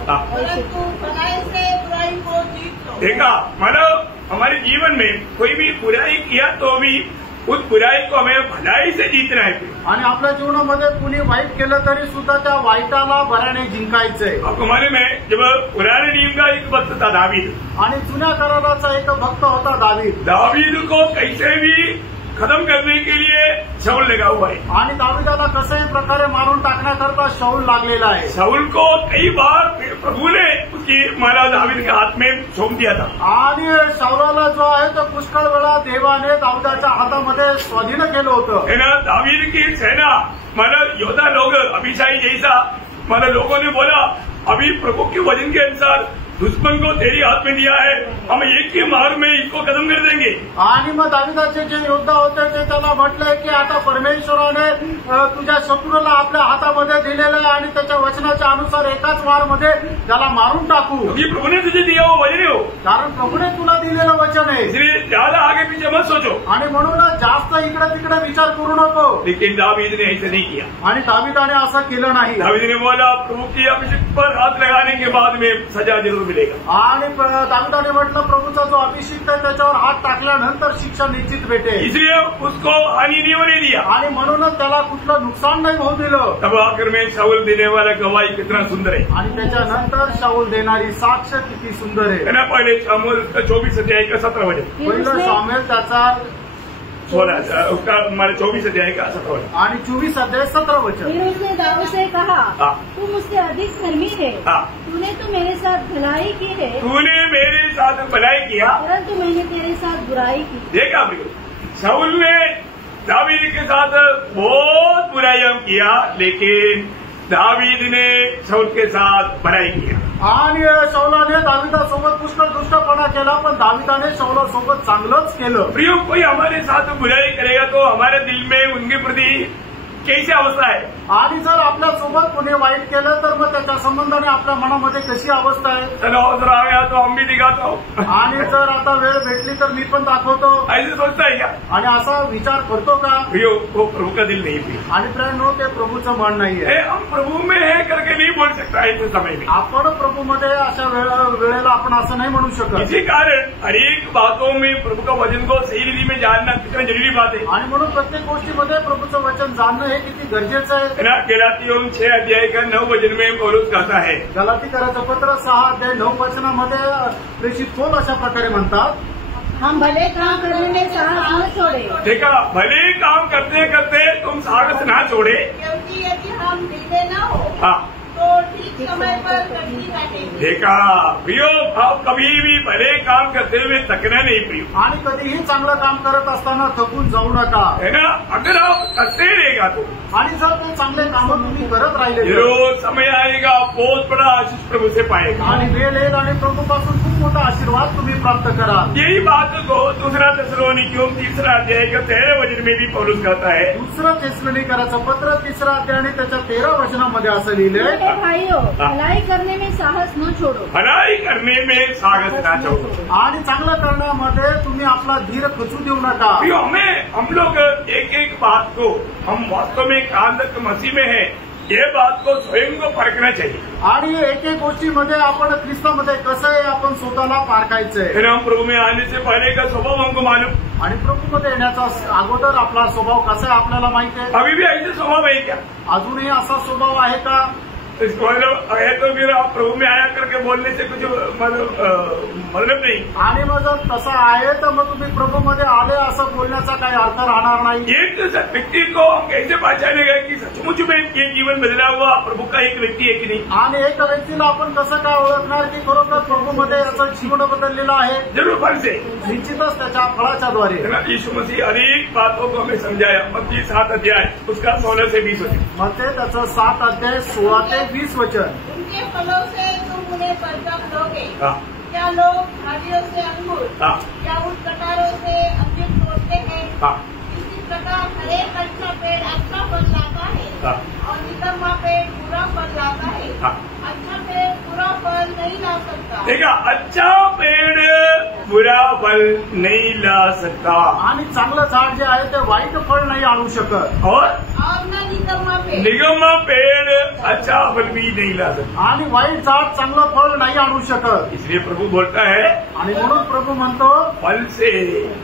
परंतु भलाई से देखा मतलब हमारे जीवन में कोई भी बुराई किया तो भी उस बुराई को हमें भलाई से जीतना है. आणि आपल्या जीवनामध्ये कुणी वाईट केलं तरी सुद्धा त्या वाईटाला बऱ्याने जिंकायचंय. आपको मालूम है जब पुराने नियम का एक भक्त था दावीद, आणि जुन्या कराराचा एक भक्त होता दावीद. दावीद को कैसे भी खत्म करने के लिए शाऊल लगा हुआ है. आणि दाविदाला कशाही प्रकारे मारून टाकण्याकरता शाऊल लागलेला आहे. शाऊल को कई बार प्रभु ने उसकी माला दावीद के हाथ में सौंप दिया था. आणि शाऊलाला जो आहे तो पुष्कळ वेळा देवाने दाविदाच्या हातामध्ये स्वाधीन केलं होतं. है ना. दावीद की सेना मतलब योद्धा लोग अभिशाई जैसा मतलब लोगों ने बोला अभी प्रभु के वचन के अनुसार दुश्मन को तेरी हाथ में दिया है, हम एक ही मार में इसको खत्म कर देंगे. आणि मग दाविदाचे जे योद्धा होते ते त्याला म्हटलंय की आता परमेश्वराने तुझ्या शत्रूला आपल्या हातामध्ये दिलेलं आहे आणि त्याच्या वचनाच्या अनुसार एकाच वारमध्ये त्याला मारून टाकू. क्योंकि प्रभु ने तुझे दिया वो वचन हो, कारण प्रभूने तुला दिलेलं वचन आहे. इसलिए ज्यादा आगे पीछे मत सोचो. आणि म्हणून जास्त इकडे तिकडे विचार करू नको. लेकिन दावीद ने ऐसा नहीं किया. आणि दाविदाने असं केलं नाही. दावीद ने बोला प्रभु की अभिषेक पर हाथ लगाने के बाद में सजा जरूर मिलेगा. आणि दाविदाने म्हटलं प्रभूचा जो अभिषेक आहे त्याच्यावर हात टाकल्यानंतर शिक्षा निश्चित भेटेल. इसलिए उसको हानि नहीं होने दिया. आणि म्हणूनच त्याला कुठलं नुकसान नाही होऊ दिलं. तब आखिर में शाऊल देने वाला गवाही कितना सुंदर है. आणि त्याच्यानंतर शाऊल देणारी साक्ष किती सुंदर आहे. ना. पहले शामूल 24 अध्याय का 17 वचन, पहिलं सामुएल त्याचा 16 उसका हमारे 24 अध्याय का 17 वचन आणि 24 अध्याय 17 वचन. फिर उसने दाऊद से कहा, तू मुझसे अधिक धर्मी है. तूने तो मेरे साथ भलाई की है, तूने मेरे साथ भलाई किया, परंतु मैंने तेरे साथ बुराई की. देखा प्रियो, शाऊल ने दावीद के साथ बहुत बुराई किया, लेकिन दावीद ने शाऊल के साथ भलाई किया. आणि शाऊलाने दाविदासोबत पुष्कळ दुष्टपणा केला, पण दाविदाने शाऊलासोबत चांगलंच केलं. प्रियो, कोई हमारे साथ बुराई करेगा तो हमारे दिल में उनके प्रति कैसी अवस्था है. आणि जर आपल्या सोबत कोणी वाईट केलं तर मग त्याच्या संबंधाने आपल्या मनामध्ये कशी अवस्था आहे. चलो अवसर आ गया तो हम भी दिखाता हूँ. आणि जर आता वेळ भेटली तर मी पण दाखवतो. ऐसे सोचता है क्या. आणि असा विचार करतो का. प्रियो, वो प्रभु का दिल नहीं प्रिय. आणि प्रेरणो ते प्रभूचं मन नाहीये. हम प्रभु में है करके नहीं बोल सकता ऐसे समय में. आपण प्रभूमध्ये अशा वेळेला आपण असं नाही म्हणू शकत. इसी कारण हर एक बातों में प्रभु का वचन को सही रीति में जानना कितना जरूरी बात है. आणि म्हणून प्रत्येक गोष्टीमध्ये प्रभूचं वचन जाणणं हे किती गरजेचं आहे. गलातियों 6 अध्याय का 9 वचन में पौलुस कहता है, गलातीकराचं पत्र 6 अध्याय 9 वचनामध्ये प्रेषित पौल अशा प्रकारे म्हणतात, हम भले काम करने में साहस न छोड़े. देखा, भले काम करते करते तुम साहस ना छोड़े, क्योंकि यदि हम ढीले न हो हाँ तो ठीक समय पर कठिन काटेंगे. देखा प्रियो, भाव कभी भी भले काम करते हुए थकना नहीं प्रियो. आणि कधीही चांगलं काम करत असताना थकून जाऊ नका. है ना. अगर आप करते रहेगा तो आणि जर ते चांगले कामं तुम्ही करत राहिले तर जरूर समय आएगा बहुत बड़ा आशीष प्रभु से पाएगा. आणि वेळ येईल आणि प्रभूपासून खूप मोठा आशीर्वाद तुम्ही प्राप्त कराल. यही बात को दूसरा थिस्सलुनीकियों 3 अध्याय का 13 वचन में भी पौलुस कहता है. दुसरं थिस्सलुनीकराचं पत्र 3 अध्याय आणि त्याच्या 13 वचनामध्ये असं लिहिलंय, भाइयों, भलाई करने में साहस न छोड़ो. भलाई करने में साहस ना छोड़ो. आणि चांगलं करण्यामध्ये तुम्ही आपला धीर खचू देऊ नका. हम लोग एक एक बात को हम वास्तव में कांदक मसीह में है, ये बात को स्वयं को परखना चाहिए. आणि एक एक गोष्टीमध्ये आपण ख्रिस्तामध्ये कसं आहे आपण स्वतःला पारखायचंय. फिर हम प्रभु में आने से पहले का स्वभाव हमको मालूम. आणि प्रभूमध्ये येण्याचा अगोदर आपला स्वभाव कसा आहे आपल्याला माहिती आहे. अभी भी ऐसे स्वभाव है क्या. अजूनही असा स्वभाव आहे का. इसको है तो फिर आप प्रभु में आया करके बोलने से कुछ मतलब नहीं. आणि मग जर तसं आहे तर मग तुम्ही प्रभूमध्ये आले असं बोलण्याचा काही अर्थ राहणार नाही. एक व्यक्ति को हम कैसे पहचानेगा कि सचमुच में ये जीवन बदला हुआ प्रभु का एक व्यक्ती है की नाही. आणि एक व्यक्तीला आपण कसं काय ओळखणार की खरोखर प्रभूमध्ये याचं जीवन बदललेलं आहे. जरूर फल से. निश्चितच त्याच्या फळाच्या द्वारे. यीशु मसीह अनेक बातों को हमें समझाया. मत्ती 7 अध्याय उसका 16 से 20 वचन. मग ते त्याचं 7 अध्याय 16 ते 20 वचन. उनके फलों से तुम उन्हें परख लोगे. हाँ. क्या लोग झाड़ियों से अंगूर हाँ. या उन कटारों से अंजीर तोड़ते हैं. हाँ. इसी प्रकार हर एक अच्छा पेड़ अच्छा फल लाता है हाँ. और निकम्मा पेड़ बुरा फल लाता है. हाँ. अच्छा पेड़ बुरा फल नहीं ला सकता. देखा, अच्छा पेड़ बुरा फल नहीं ला सकता. आणि चांगलं झाड जे आहे ते वाईट फळ नाही आणू शकत. और ना निगम पेड़ अच्छा फल भी नहीं ला सकता, आणि वाईट झाड चांगलं फळ नाही आणू शकत. इसलिए प्रभु बोलता है आणि म्हणून प्रभू म्हणतो फल से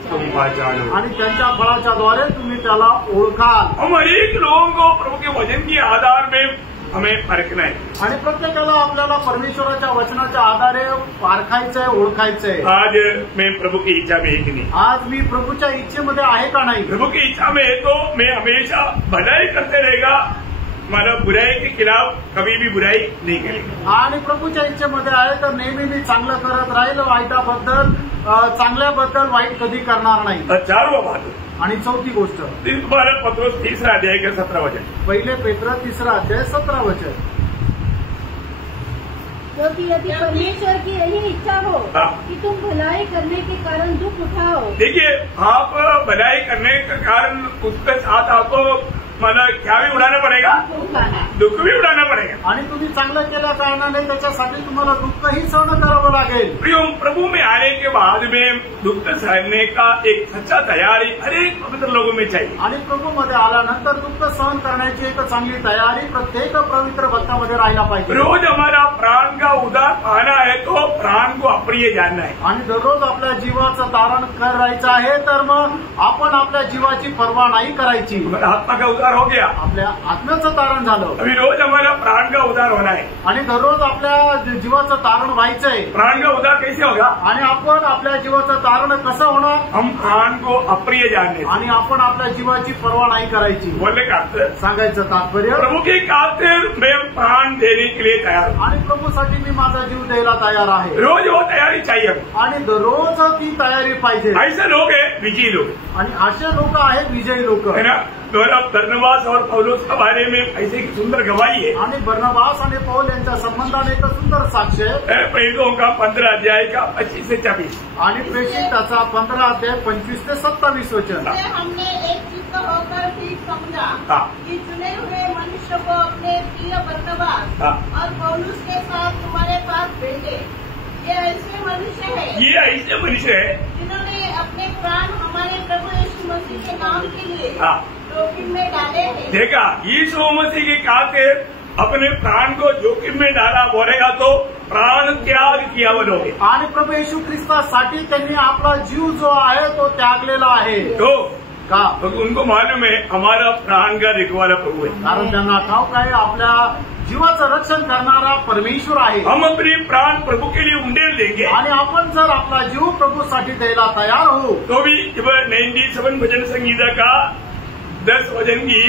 तुम पहचानो. आणि त्यांच्या फळाच्या द्वारे तुम्ही त्याला ओळखाल. हम अनेक लोगों को प्रभु के वचन के आधार में हमें परखना है. आणि प्रत्येकाला आपल्याला परमेश्वराच्या वचनाच्या आधारे पारखायचंय, ओळखायचंय. आज मैं प्रभु की इच्छा में है कि नहीं? आज मी प्रभूच्या इच्छेमध्ये आहे का नाही? प्रभु की इच्छा में है तो मैं हमेशा भलाई करते रहेगा, मतलब बुराई के खिलाफ कभी भी बुराई नहीं करेगा. आणि प्रभूच्या इच्छेमध्ये आहे तर नेहमी मी चांगलं करत राहील, वाईटाबद्दल चांगल्याबद्दल वाईट कधी करणार नाही. चारवा बात. आणि चौथी गोष्ट तुम्हारा पत्रोस 3 अध्याय का 17 वचन. पहिले पेत्र 3 अध्याय 17 वचन. क्योंकि यदि परमेश्वर की यही इच्छा हो कि तुम भलाई करने के कारण दुख उठाओ. देखिए, आप भलाई करने के कारण उसके साथ आपको मतलब क्या भी उड़ाना पड़ेगा, दुख भी उड़ाना पड़ेगा. आणि तुम्ही चांगलं केल्या कारणाने त्याच्यासाठी तुम्हाला दुःखही सहन करावं लागेल. प्रभु में आने के बाद में दुख सहने का एक सच्चा तैयारी हरेक पवित्र लोगों में चाहिए. आणि प्रभूमध्ये आल्यानंतर दुःख सहन करण्याची एक चांगली तयारी प्रत्येक पवित्र भक्तामध्ये राहायला पाहिजे. रोज हमारा प्राण का उद्धार पाना है तो प्राण को अप्रिय जानना है. आणि दररोज आपल्या जीवाचं तारण करायचं आहे तर मग आपण आपल्या जीवाची पर्वा नाही करायची. आत्मा का उद्धार हो गया, आपल्या आत्म्याचं तारण झालं. अभी रोज हमारा प्राण का उद्धार होना है. आणि दररोज आपल्या जीवाचं तारण व्हायचंय. प्राण का उद्धार कैसे होगा? आणि आपण आपल्या जीवाचं तारण कसं होणार? हम प्राण को अप्रिय जानने. आणि आपण आपल्या जीवाची पर्वा नाही करायची. बोलने का अर्थ, सांगायचं तात्पर्य प्रभु की खातिर मैं प्राण देने के लिए तैयार हूं. आणि प्रभूसाठी मी माझा जीव द्यायला तयार आहे. रोज वो तैयारी चाहिए. आणि दररोज ती तयारी पाहिजे. ऐसे लोग हैं विजयी लोग. आणि असे लोक आहेत विजयी लोक. है ना? बरनबास और पौलुस के बारे में ऐसे की सुंदर गवाही है. आणि बर्नबास आणि पौल यांच्या संबंधाने एक सुंदर साक्ष आहे. प्रेरितों का 15 अध्याय का 25 से 24. आणि प्रेषित त्याचा 15 अध्याय 25 ते 27 वचन. हमने एक चित्त होकर ठीक समझा कि चुने हुए मनुष्य को अपने प्रिय बरनबास और पौलुस के साथ तुम्हारे पास भेजे. ये ऐसे मनुष्य है जिन्होंने अपने प्राण हमारे प्रभु यीशु मसीह के नाम के लिए जोखिम में डाले हैं. देखा, यीशु मसीह की खातिर अपने प्राण को जोखिम में डाला बोलेगा तो प्राण त्याग किया वो लोग. आणि प्रभू येशू ख्रिस्तासाठी त्यांनी आपला जीव जो आहे तो त्यागलेला आहे. तो का? उनको मालूम है हमारा प्राण का रखवाला प्रभु है. कारण त्यांना ठाऊक आहे आपल्या जीवाचं रक्षण करणारा परमेश्वर आहे. हम अपने प्राण प्रभु के लिए उंडेल देंगे. आणि आपण जर आपला जीव प्रभूसाठी द्यायला तयार हो तो भी 97 भजन संगीता का 10 वचन की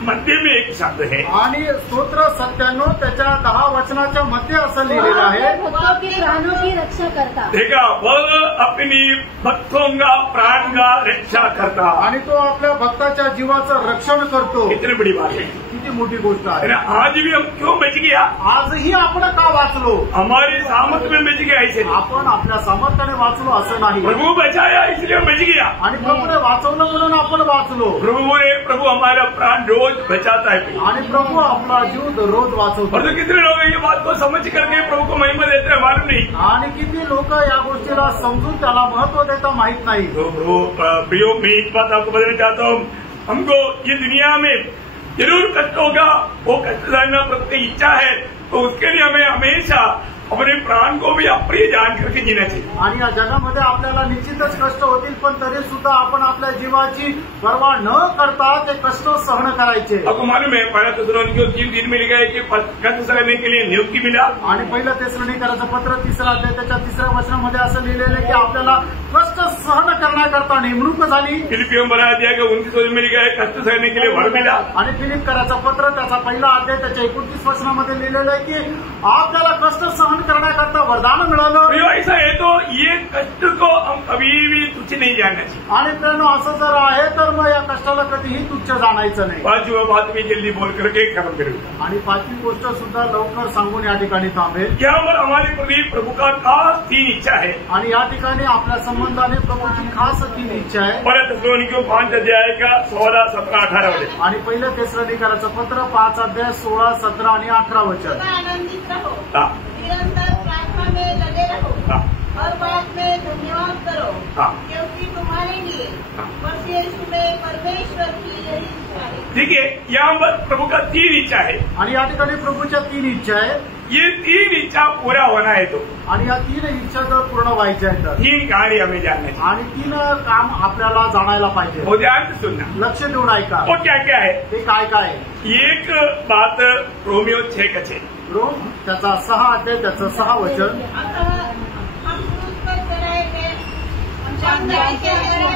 मध्य में एक शब्द है. आणि स्तोत्र 97 त्याच्या 10 वचनाच्या मध्ये असं लिहिलेलं आहे. भक्तों के प्राणों की रक्षा करता. देखा, वह अपनी भक्तों का प्राण का रक्षा करता. आणि तो आपल्या भक्ताच्या जीवाचं रक्षण करतो. इतनी बड़ी बात है. किती मोठी गोष्ट आहे. आज भी हम क्यों बच गया? आजही आपण का वाचलो? हमारे सामर्थ्य में बच गया. ऐसे आपण आपल्या सामर्थ्याने वाचलो असं नाही. प्रभु बचाया इसलिए बच गया. आणि प्रभूने वाचवलं म्हणून आपण वाचलो. प्रभु हमारा प्राण रोज बचाता है. आणि प्रभू आपला जीव दररोज वाचवतो. और तो कितने लोग ये बात को समझ करके प्रभु को महिमा देते हैं मालूम नहीं. आणि किती लोक या गोष्टीला समजून त्याला महत्व देता माहित नाही. तो प्रियो, मैं एक बात आपको बताना चाहता हूँ. हमको ये दुनिया में जरूर कष्ट होगा, वो कष्ट सहना प्रभु की इच्छा है. तो उसके लिए हमें हमेशा अपने प्राण को भी अप्रिय जान करके जीना चाहिए. आणि या जगामध्ये आपल्याला निश्चितच कष्ट होतील, पण तरी सुद्धा आपण आपल्या जीवाची पर्वा न करता ते कष्ट सहन करायचे. आपको मालूम है पहला तेसलोनिकैयों 3:3 में लिखा है कि कष्ट सहने के लिए नियुक्ति मिला. आणि पहिलं तेसलोनिकैचं पत्र 3 अध्याय त्याच्या 3 वचनामध्ये असं लिहिलेलं आहे की आपल्याला कष्ट सहन करण्याकरता नेमणूक झाली. फिलिपियों 12 अध्याय का 29 में लिखा है कष्ट सहने के लिए वर मिला. आणि फिलिपकराचं पत्र त्याचा पहिला अध्याय त्याच्या 29 वचनामध्ये लिहिलेलं आहे की आपल्याला कष्ट सहन करण्याकरता वरदान मिळालं. ऐसा है तो ये कष्ट को हम कभी भी तुच्छ नहीं जानना चाहिए. आणि त्यानं असं जर आहे तर मग या कष्टाला कधीही तुच्छ जाणायचं नाही. 5वी बात मी जल्दी बोल करके खत्म करूंगा. आणि 5वी गोष्ट सुद्धा लवकर सांगून या ठिकाणी थांबेल. क्या हमारे प्रति प्रभु का खास 3 इच्छा है. आणि या ठिकाणी आपल्या संबंधाने प्रभूची खास 3 इच्छा आहे. पहला तेसलोनिकैयों 5 अध्याय का 16, 17, 18 वचन. आणि पहिलं तेसलोनिकैचं पत्र 5 अध्याय 16, 17 आणि 18 वचन. आनंदित रहो, निरंतर प्रार्थना में लगे रहो, हर बात में धन्यवाद करो, क्योंकि तुम्हारे लिए मसीह यीशु में परमेश्वर की यही इच्छा है. ठीक है, यहाँ पर प्रभु का 3 इच्छा है। आणि या ठिकाणी प्रभूच्या 3 इच्छा आहे. ये 3 इच्छा पूरा होना है तो आणि या 3 इच्छा जर पूर्ण व्हायच्या आहेत तर 3 कार्य हमें जानना है। आणि 3 काम आपल्याला जाणायला पाहिजे. वो ध्यान से सुनना। लक्ष देऊन ऐका. वो क्या क्या है? ते काय काय आहे. एक बात रोमियो 6:6 रोम त्याचा 6 अध्याय त्याचं 6 वचन. हम क्रूस पर चढ़ाए गए,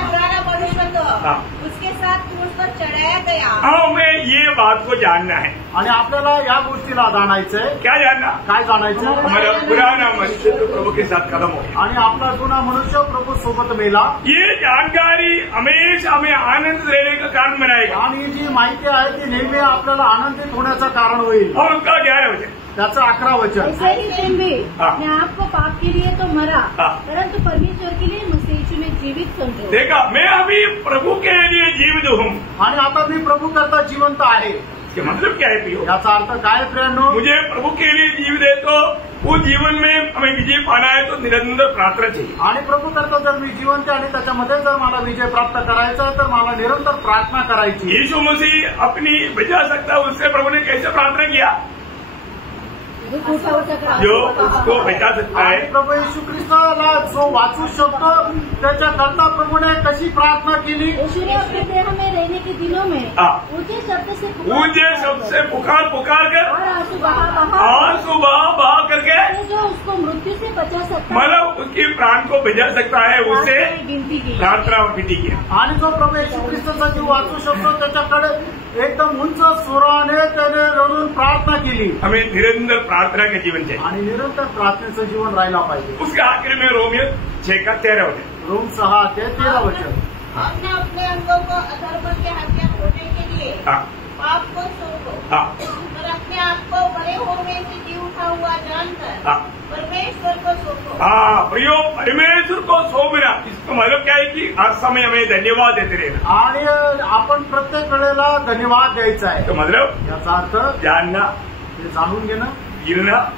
पुराना मनुष्य हाँ। उसके साथ क्रूस पर चढ़ाया गया। हमें ये बात को जानना है। आणि आपल्याला या गोष्टीला जाणायचंय. क्या जानना? काय जाणायचं? हमारा पुराना मनुष्य तो प्रभु के साथ खत्म हो गया आणि आपला जुना मनुष्य प्रभु सोबत मेला. ये जानकारी हमेशा हमें आनंद देने का कारण बनाएगा आणि जी माहिती आहे ती नेहमी आपल्याला आनंदित होण्याचं कारण होईल. और उनका 11 वचन त्याचं 11 वचन. ऐसा ही तुम भी हाँ। अपने आप को पाप के लिए तो मरा, हाँ। परंतु परमेश्वर के लिए मसीह यीशु में जीवित समझो. देखा, मैं अभी प्रभु के लिए जीवित हूँ। आणि आता मी प्रभू करता जिवंत आहे. इसका मतलब क्या है प्रियो? याचा अर्थ काय प्रियांनो? मुझे प्रभु के लिए जीवित है तो वो जीवन में हमें विजय पाना है तो निरंतर प्रार्थना चाहिए। आणि प्रभू करता जर मी जिवंत आहे आणि त्याच्यामध्ये जर मला विजय प्राप्त करायचा आहे तर मला निरंतर प्रार्थना करायची. यीशु मसीह अपनी बचा सकता है, उससे प्रभु ने कैसे प्रार्थना किया? जो उसको बचा सकता है। आणि प्रभू येशू ख्रिस्ताला जो वाचू शकतो त्याच्याकरता प्रभूने कशी प्रार्थना केली? यीशु ने अपने देह में रहने के दिनों में हाँ। ऊंचे शब्द से पुकार कर और आंसू बहा करके जो उसको मृत्यु से बचा सकता है, मतलब उसकी प्राण को बचा सकता है, उससे गिनती की. प्रार्थना विधी किया। आणि जो प्रभू येशू ख्रिस्ताचा जीव वाचू शकतो त्याच्याकडे एकदम उंच स्वराने त्याने रडून प्रार्थना केली. हमें निरंतर प्रार्थना का जीवन चाहिए आणि निरंतर प्रार्थनेचं जीवन राहायला पाहिजे. उसके आखिर में रोमियो 6:13 वचन। रोम 6 अध्याय 13 वचन. अपने अपने अंगों को अधर्म के हत्या होने के लिए हाँ। पाप को सौंपो हाँ। और अपने आप को बड़े होने से जी उठा हुआ जानकर हाँ। परमेश्वर को सौंपो। हाँ प्रियो, परमेश्वर को सौंपना, इसका मतलब क्या है कि हर समय हमें धन्यवाद देते रहना। आणि आपण प्रत्येक वेळेला धन्यवाद द्यायचा आहे. तो मतलब याचा अर्थ जानना, ते जाणून घेणं गिरना,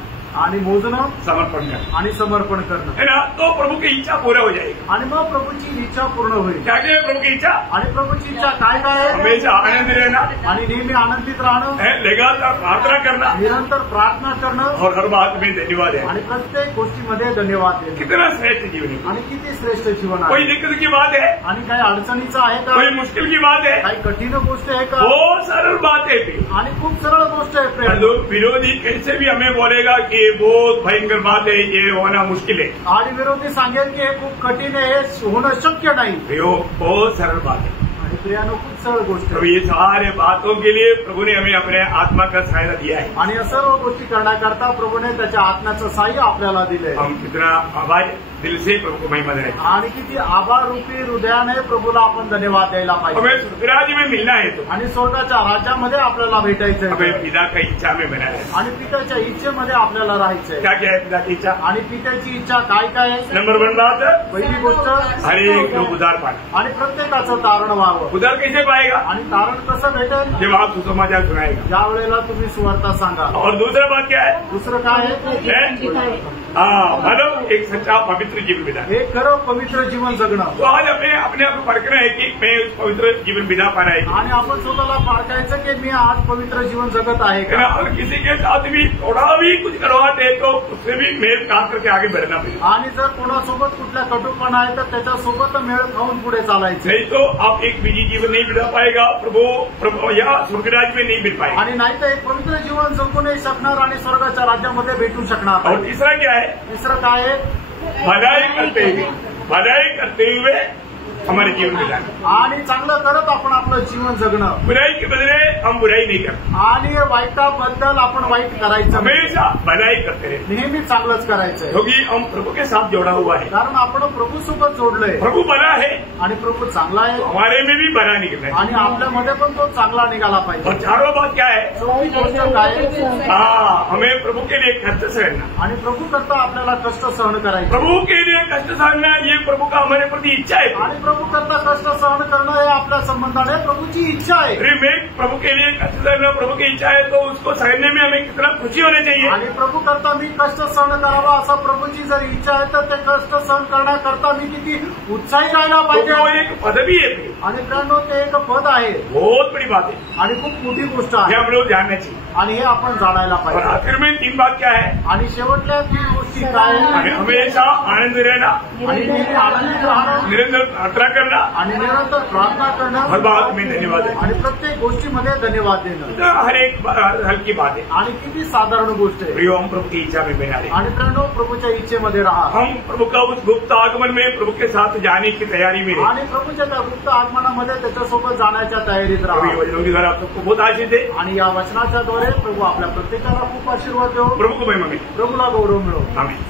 आणि मोजणं समर्पण करना, आणि समर्पण करणं. है ना? तो प्रभु की इच्छा पूरा हो जाएगी। आणि मग प्रभूची इच्छा पूर्ण होईल. क्या क्या है प्रभु की इच्छा? आणि प्रभूची इच्छा काय काय आहे? हमेशा आनंद रहना, आणि नेहमी आनंदित राहणं, है, लगातार प्रार्थना करना निरंतर प्रार्थना करणं और हर बात में धन्यवाद है। आणि प्रत्येक गोष्टीमध्ये धन्यवाद देणं. कितना श्रेष्ठ जीवन है। आणि किती श्रेष्ठ जीवन कोई आहे. दिक्कत की बात है? आणि काही अडचणीचं आहे का? कोई मुश्किल की बात है? काही कठीण गोष्ट आहे का? बहुत सरल बात है प्रियो। आणि खूप सरळ गोष्ट आहे प्रेम. लोग विरोधी कैसे भी हमें बोलेगा कि ये बहुत भयंकर बात है, ये होना मुश्किल है। आणि विरोधी सांगेल की हे खूप कठीण आहे, हे होणं शक्य नाही. प्रियो, बहुत सरल बात है। आणि प्रियानो खूप सरळ गोष्ट तो आहे. ये सारे बातों के लिए प्रभु ने हमें अपने आत्मा का सहायता दिया है। आणि या सर्व गोष्टी करण्याकरता प्रभूने त्याच्या आत्म्याचं साह्य आपल्याला दिलंय. हम कितना आभार दिल से प्रभु को महिमा दें। आणि किती आभार रूपी हृदयाने प्रभूला आपण धन्यवाद द्यायला पाहिजे. हमें स्वर्गराज में मिलना है तो आणि स्वर्गाच्या राज्यामध्ये आपल्याला भेटायचंय. हमें पिता का इच्छा में बना है। आणि पित्याच्या इच्छेमध्ये आपल्याला राहायचंय. क्या क्या है पिता की इच्छा? आणि पित्याची इच्छा काय काय आहे? नंबर 1 बात, पहिली गोष्ट, हर एक लोग उधार पाए। आणि प्रत्येकाचं तारण व्हावं. उधार कैसे पाएगा? आणि तारण कसं भेटेल? जब आप सुसमाचार सुनाएगा। ज्या वेळेला तुम्ही सुवार्ता सांगा. और दूसरा बात क्या है? दुसरं काय आहे? हाँ, मतलब एक सच्चा पवित्र जीवन बिता। हे खरं पवित्र जीवन जगणं. तो आज हमें अपने आप को परखना है कि मैं उस पवित्र जीवन बिता पा रहा है। आणि आपण स्वतःला पारखायचं की मी आज पवित्र जीवन जगत आहे है ना? का? और किसी के साथ भी थोड़ा भी कुछ करवाट है तो उससे भी मेल काम करके आगे बढ़ना पड़ेगा। आणि जर कोणासोबत कुठल्या कटुपणा आहे तर त्याच्यासोबत मेळ खाऊन पुढे चालायचं. नहीं तो आप एक निजी जीवन नहीं बिता पाएगा, प्रभु या स्वर्गराज में नहीं मिल पाएगा। आणि नाही तर एक पवित्र जीवन जगू नाही शकणार आणि स्वर्गाच्या राज्यामध्ये भेटू शकणार. और तीसरा क्या है? तिसरं काय आहे? भलाई करते हुए हमारे जीवन बिताना। आणि चांगलं करत आपण आपलं जीवन जगणं. बुराई के बदले हम बुराई नहीं करते, आणि वाईटाबद्दल आपण वाईट करायचं नाही. हमेशा भलाई करते रहे, नेहमी चांगलंच करायचंय. क्योंकि हम प्रभु के साथ जोड़ा हुआ है। कारण आपण प्रभू सोबत जोडलंय. प्रभु बड़ा है, आणि प्रभू चांगला आहे. हमारे में भी बड़ा निकलना है। आणि आपल्यामध्ये पण तो चांगला निघाला पाहिजे. और चारों बात क्या है? चौथी गोष्ट काय आहे? हाँ, हमें प्रभु के लिए कष्ट सहना। आणि प्रभू करता आपल्याला कष्ट सहन करायचं. प्रभु के लिए कष्ट सहना ये प्रभु का हमारे प्रति इच्छा है। आणि प्रभू करता कष्ट सहन करणं हे आपल्या संबंधाने प्रभूची इच्छा आहे। मैं प्रभु के लिए कष्ट करना प्रभु की इच्छा है, तो उसको सहने में हमें कितना खुशी होनी चाहिए। आणि प्रभू करता मी कष्ट सहन करावा असं प्रभूची जर इच्छा आहे तर ते कष्ट सहन करण्याकरता मी किती उत्साही राहायला पाहिजे। तो एक पदवी है आणि मित्रांनो ते एक पद आहे, बहुत बड़ी बात है आणि खूप मोठी गोष्ट ये आहे हम लोग जानना चाहिए। आणि हे आपण जाणायला और पाहिजे। आखिर में 3 बात क्या है? आणि शेवटल्या 3 गोष्टी काय हमें आहे? हमेशा आनंद रहना, आणि नेहमी आनंदित राहणं निरंतर प्रार्थना करना, आणि निरंतर प्रार्थना हर करणं बात में धन्यवाद देना। आणि प्रत्येक गोष्टीमध्ये धन्यवाद देणं हर एक हल्की बात है। आणि किती साधारण गोष्ट आहे। प्रियो, हम प्रभु की इच्छा में बना रहे, आणि मित्रांनो प्रभूच्या इच्छेमध्ये राहा। हम प्रभु का उस गुप्त आगमन में प्रभु के साथ जाने की तैयारी में रहे। आणि प्रभूच्या त्या गुप्त आगमनामध्ये त्याच्यासोबत जाण्याच्या तयारीत राहा। प्रभु वचनों के द्वारा आप सबको बहुत आशीष दे। आणि या वचनाच्या द्वारे प्रभू आपल्या प्रत्येकाला खूप आशीर्वाद देऊ। प्रभु को महिमा मिले। प्रभूला गौरव मिळो। आमीन।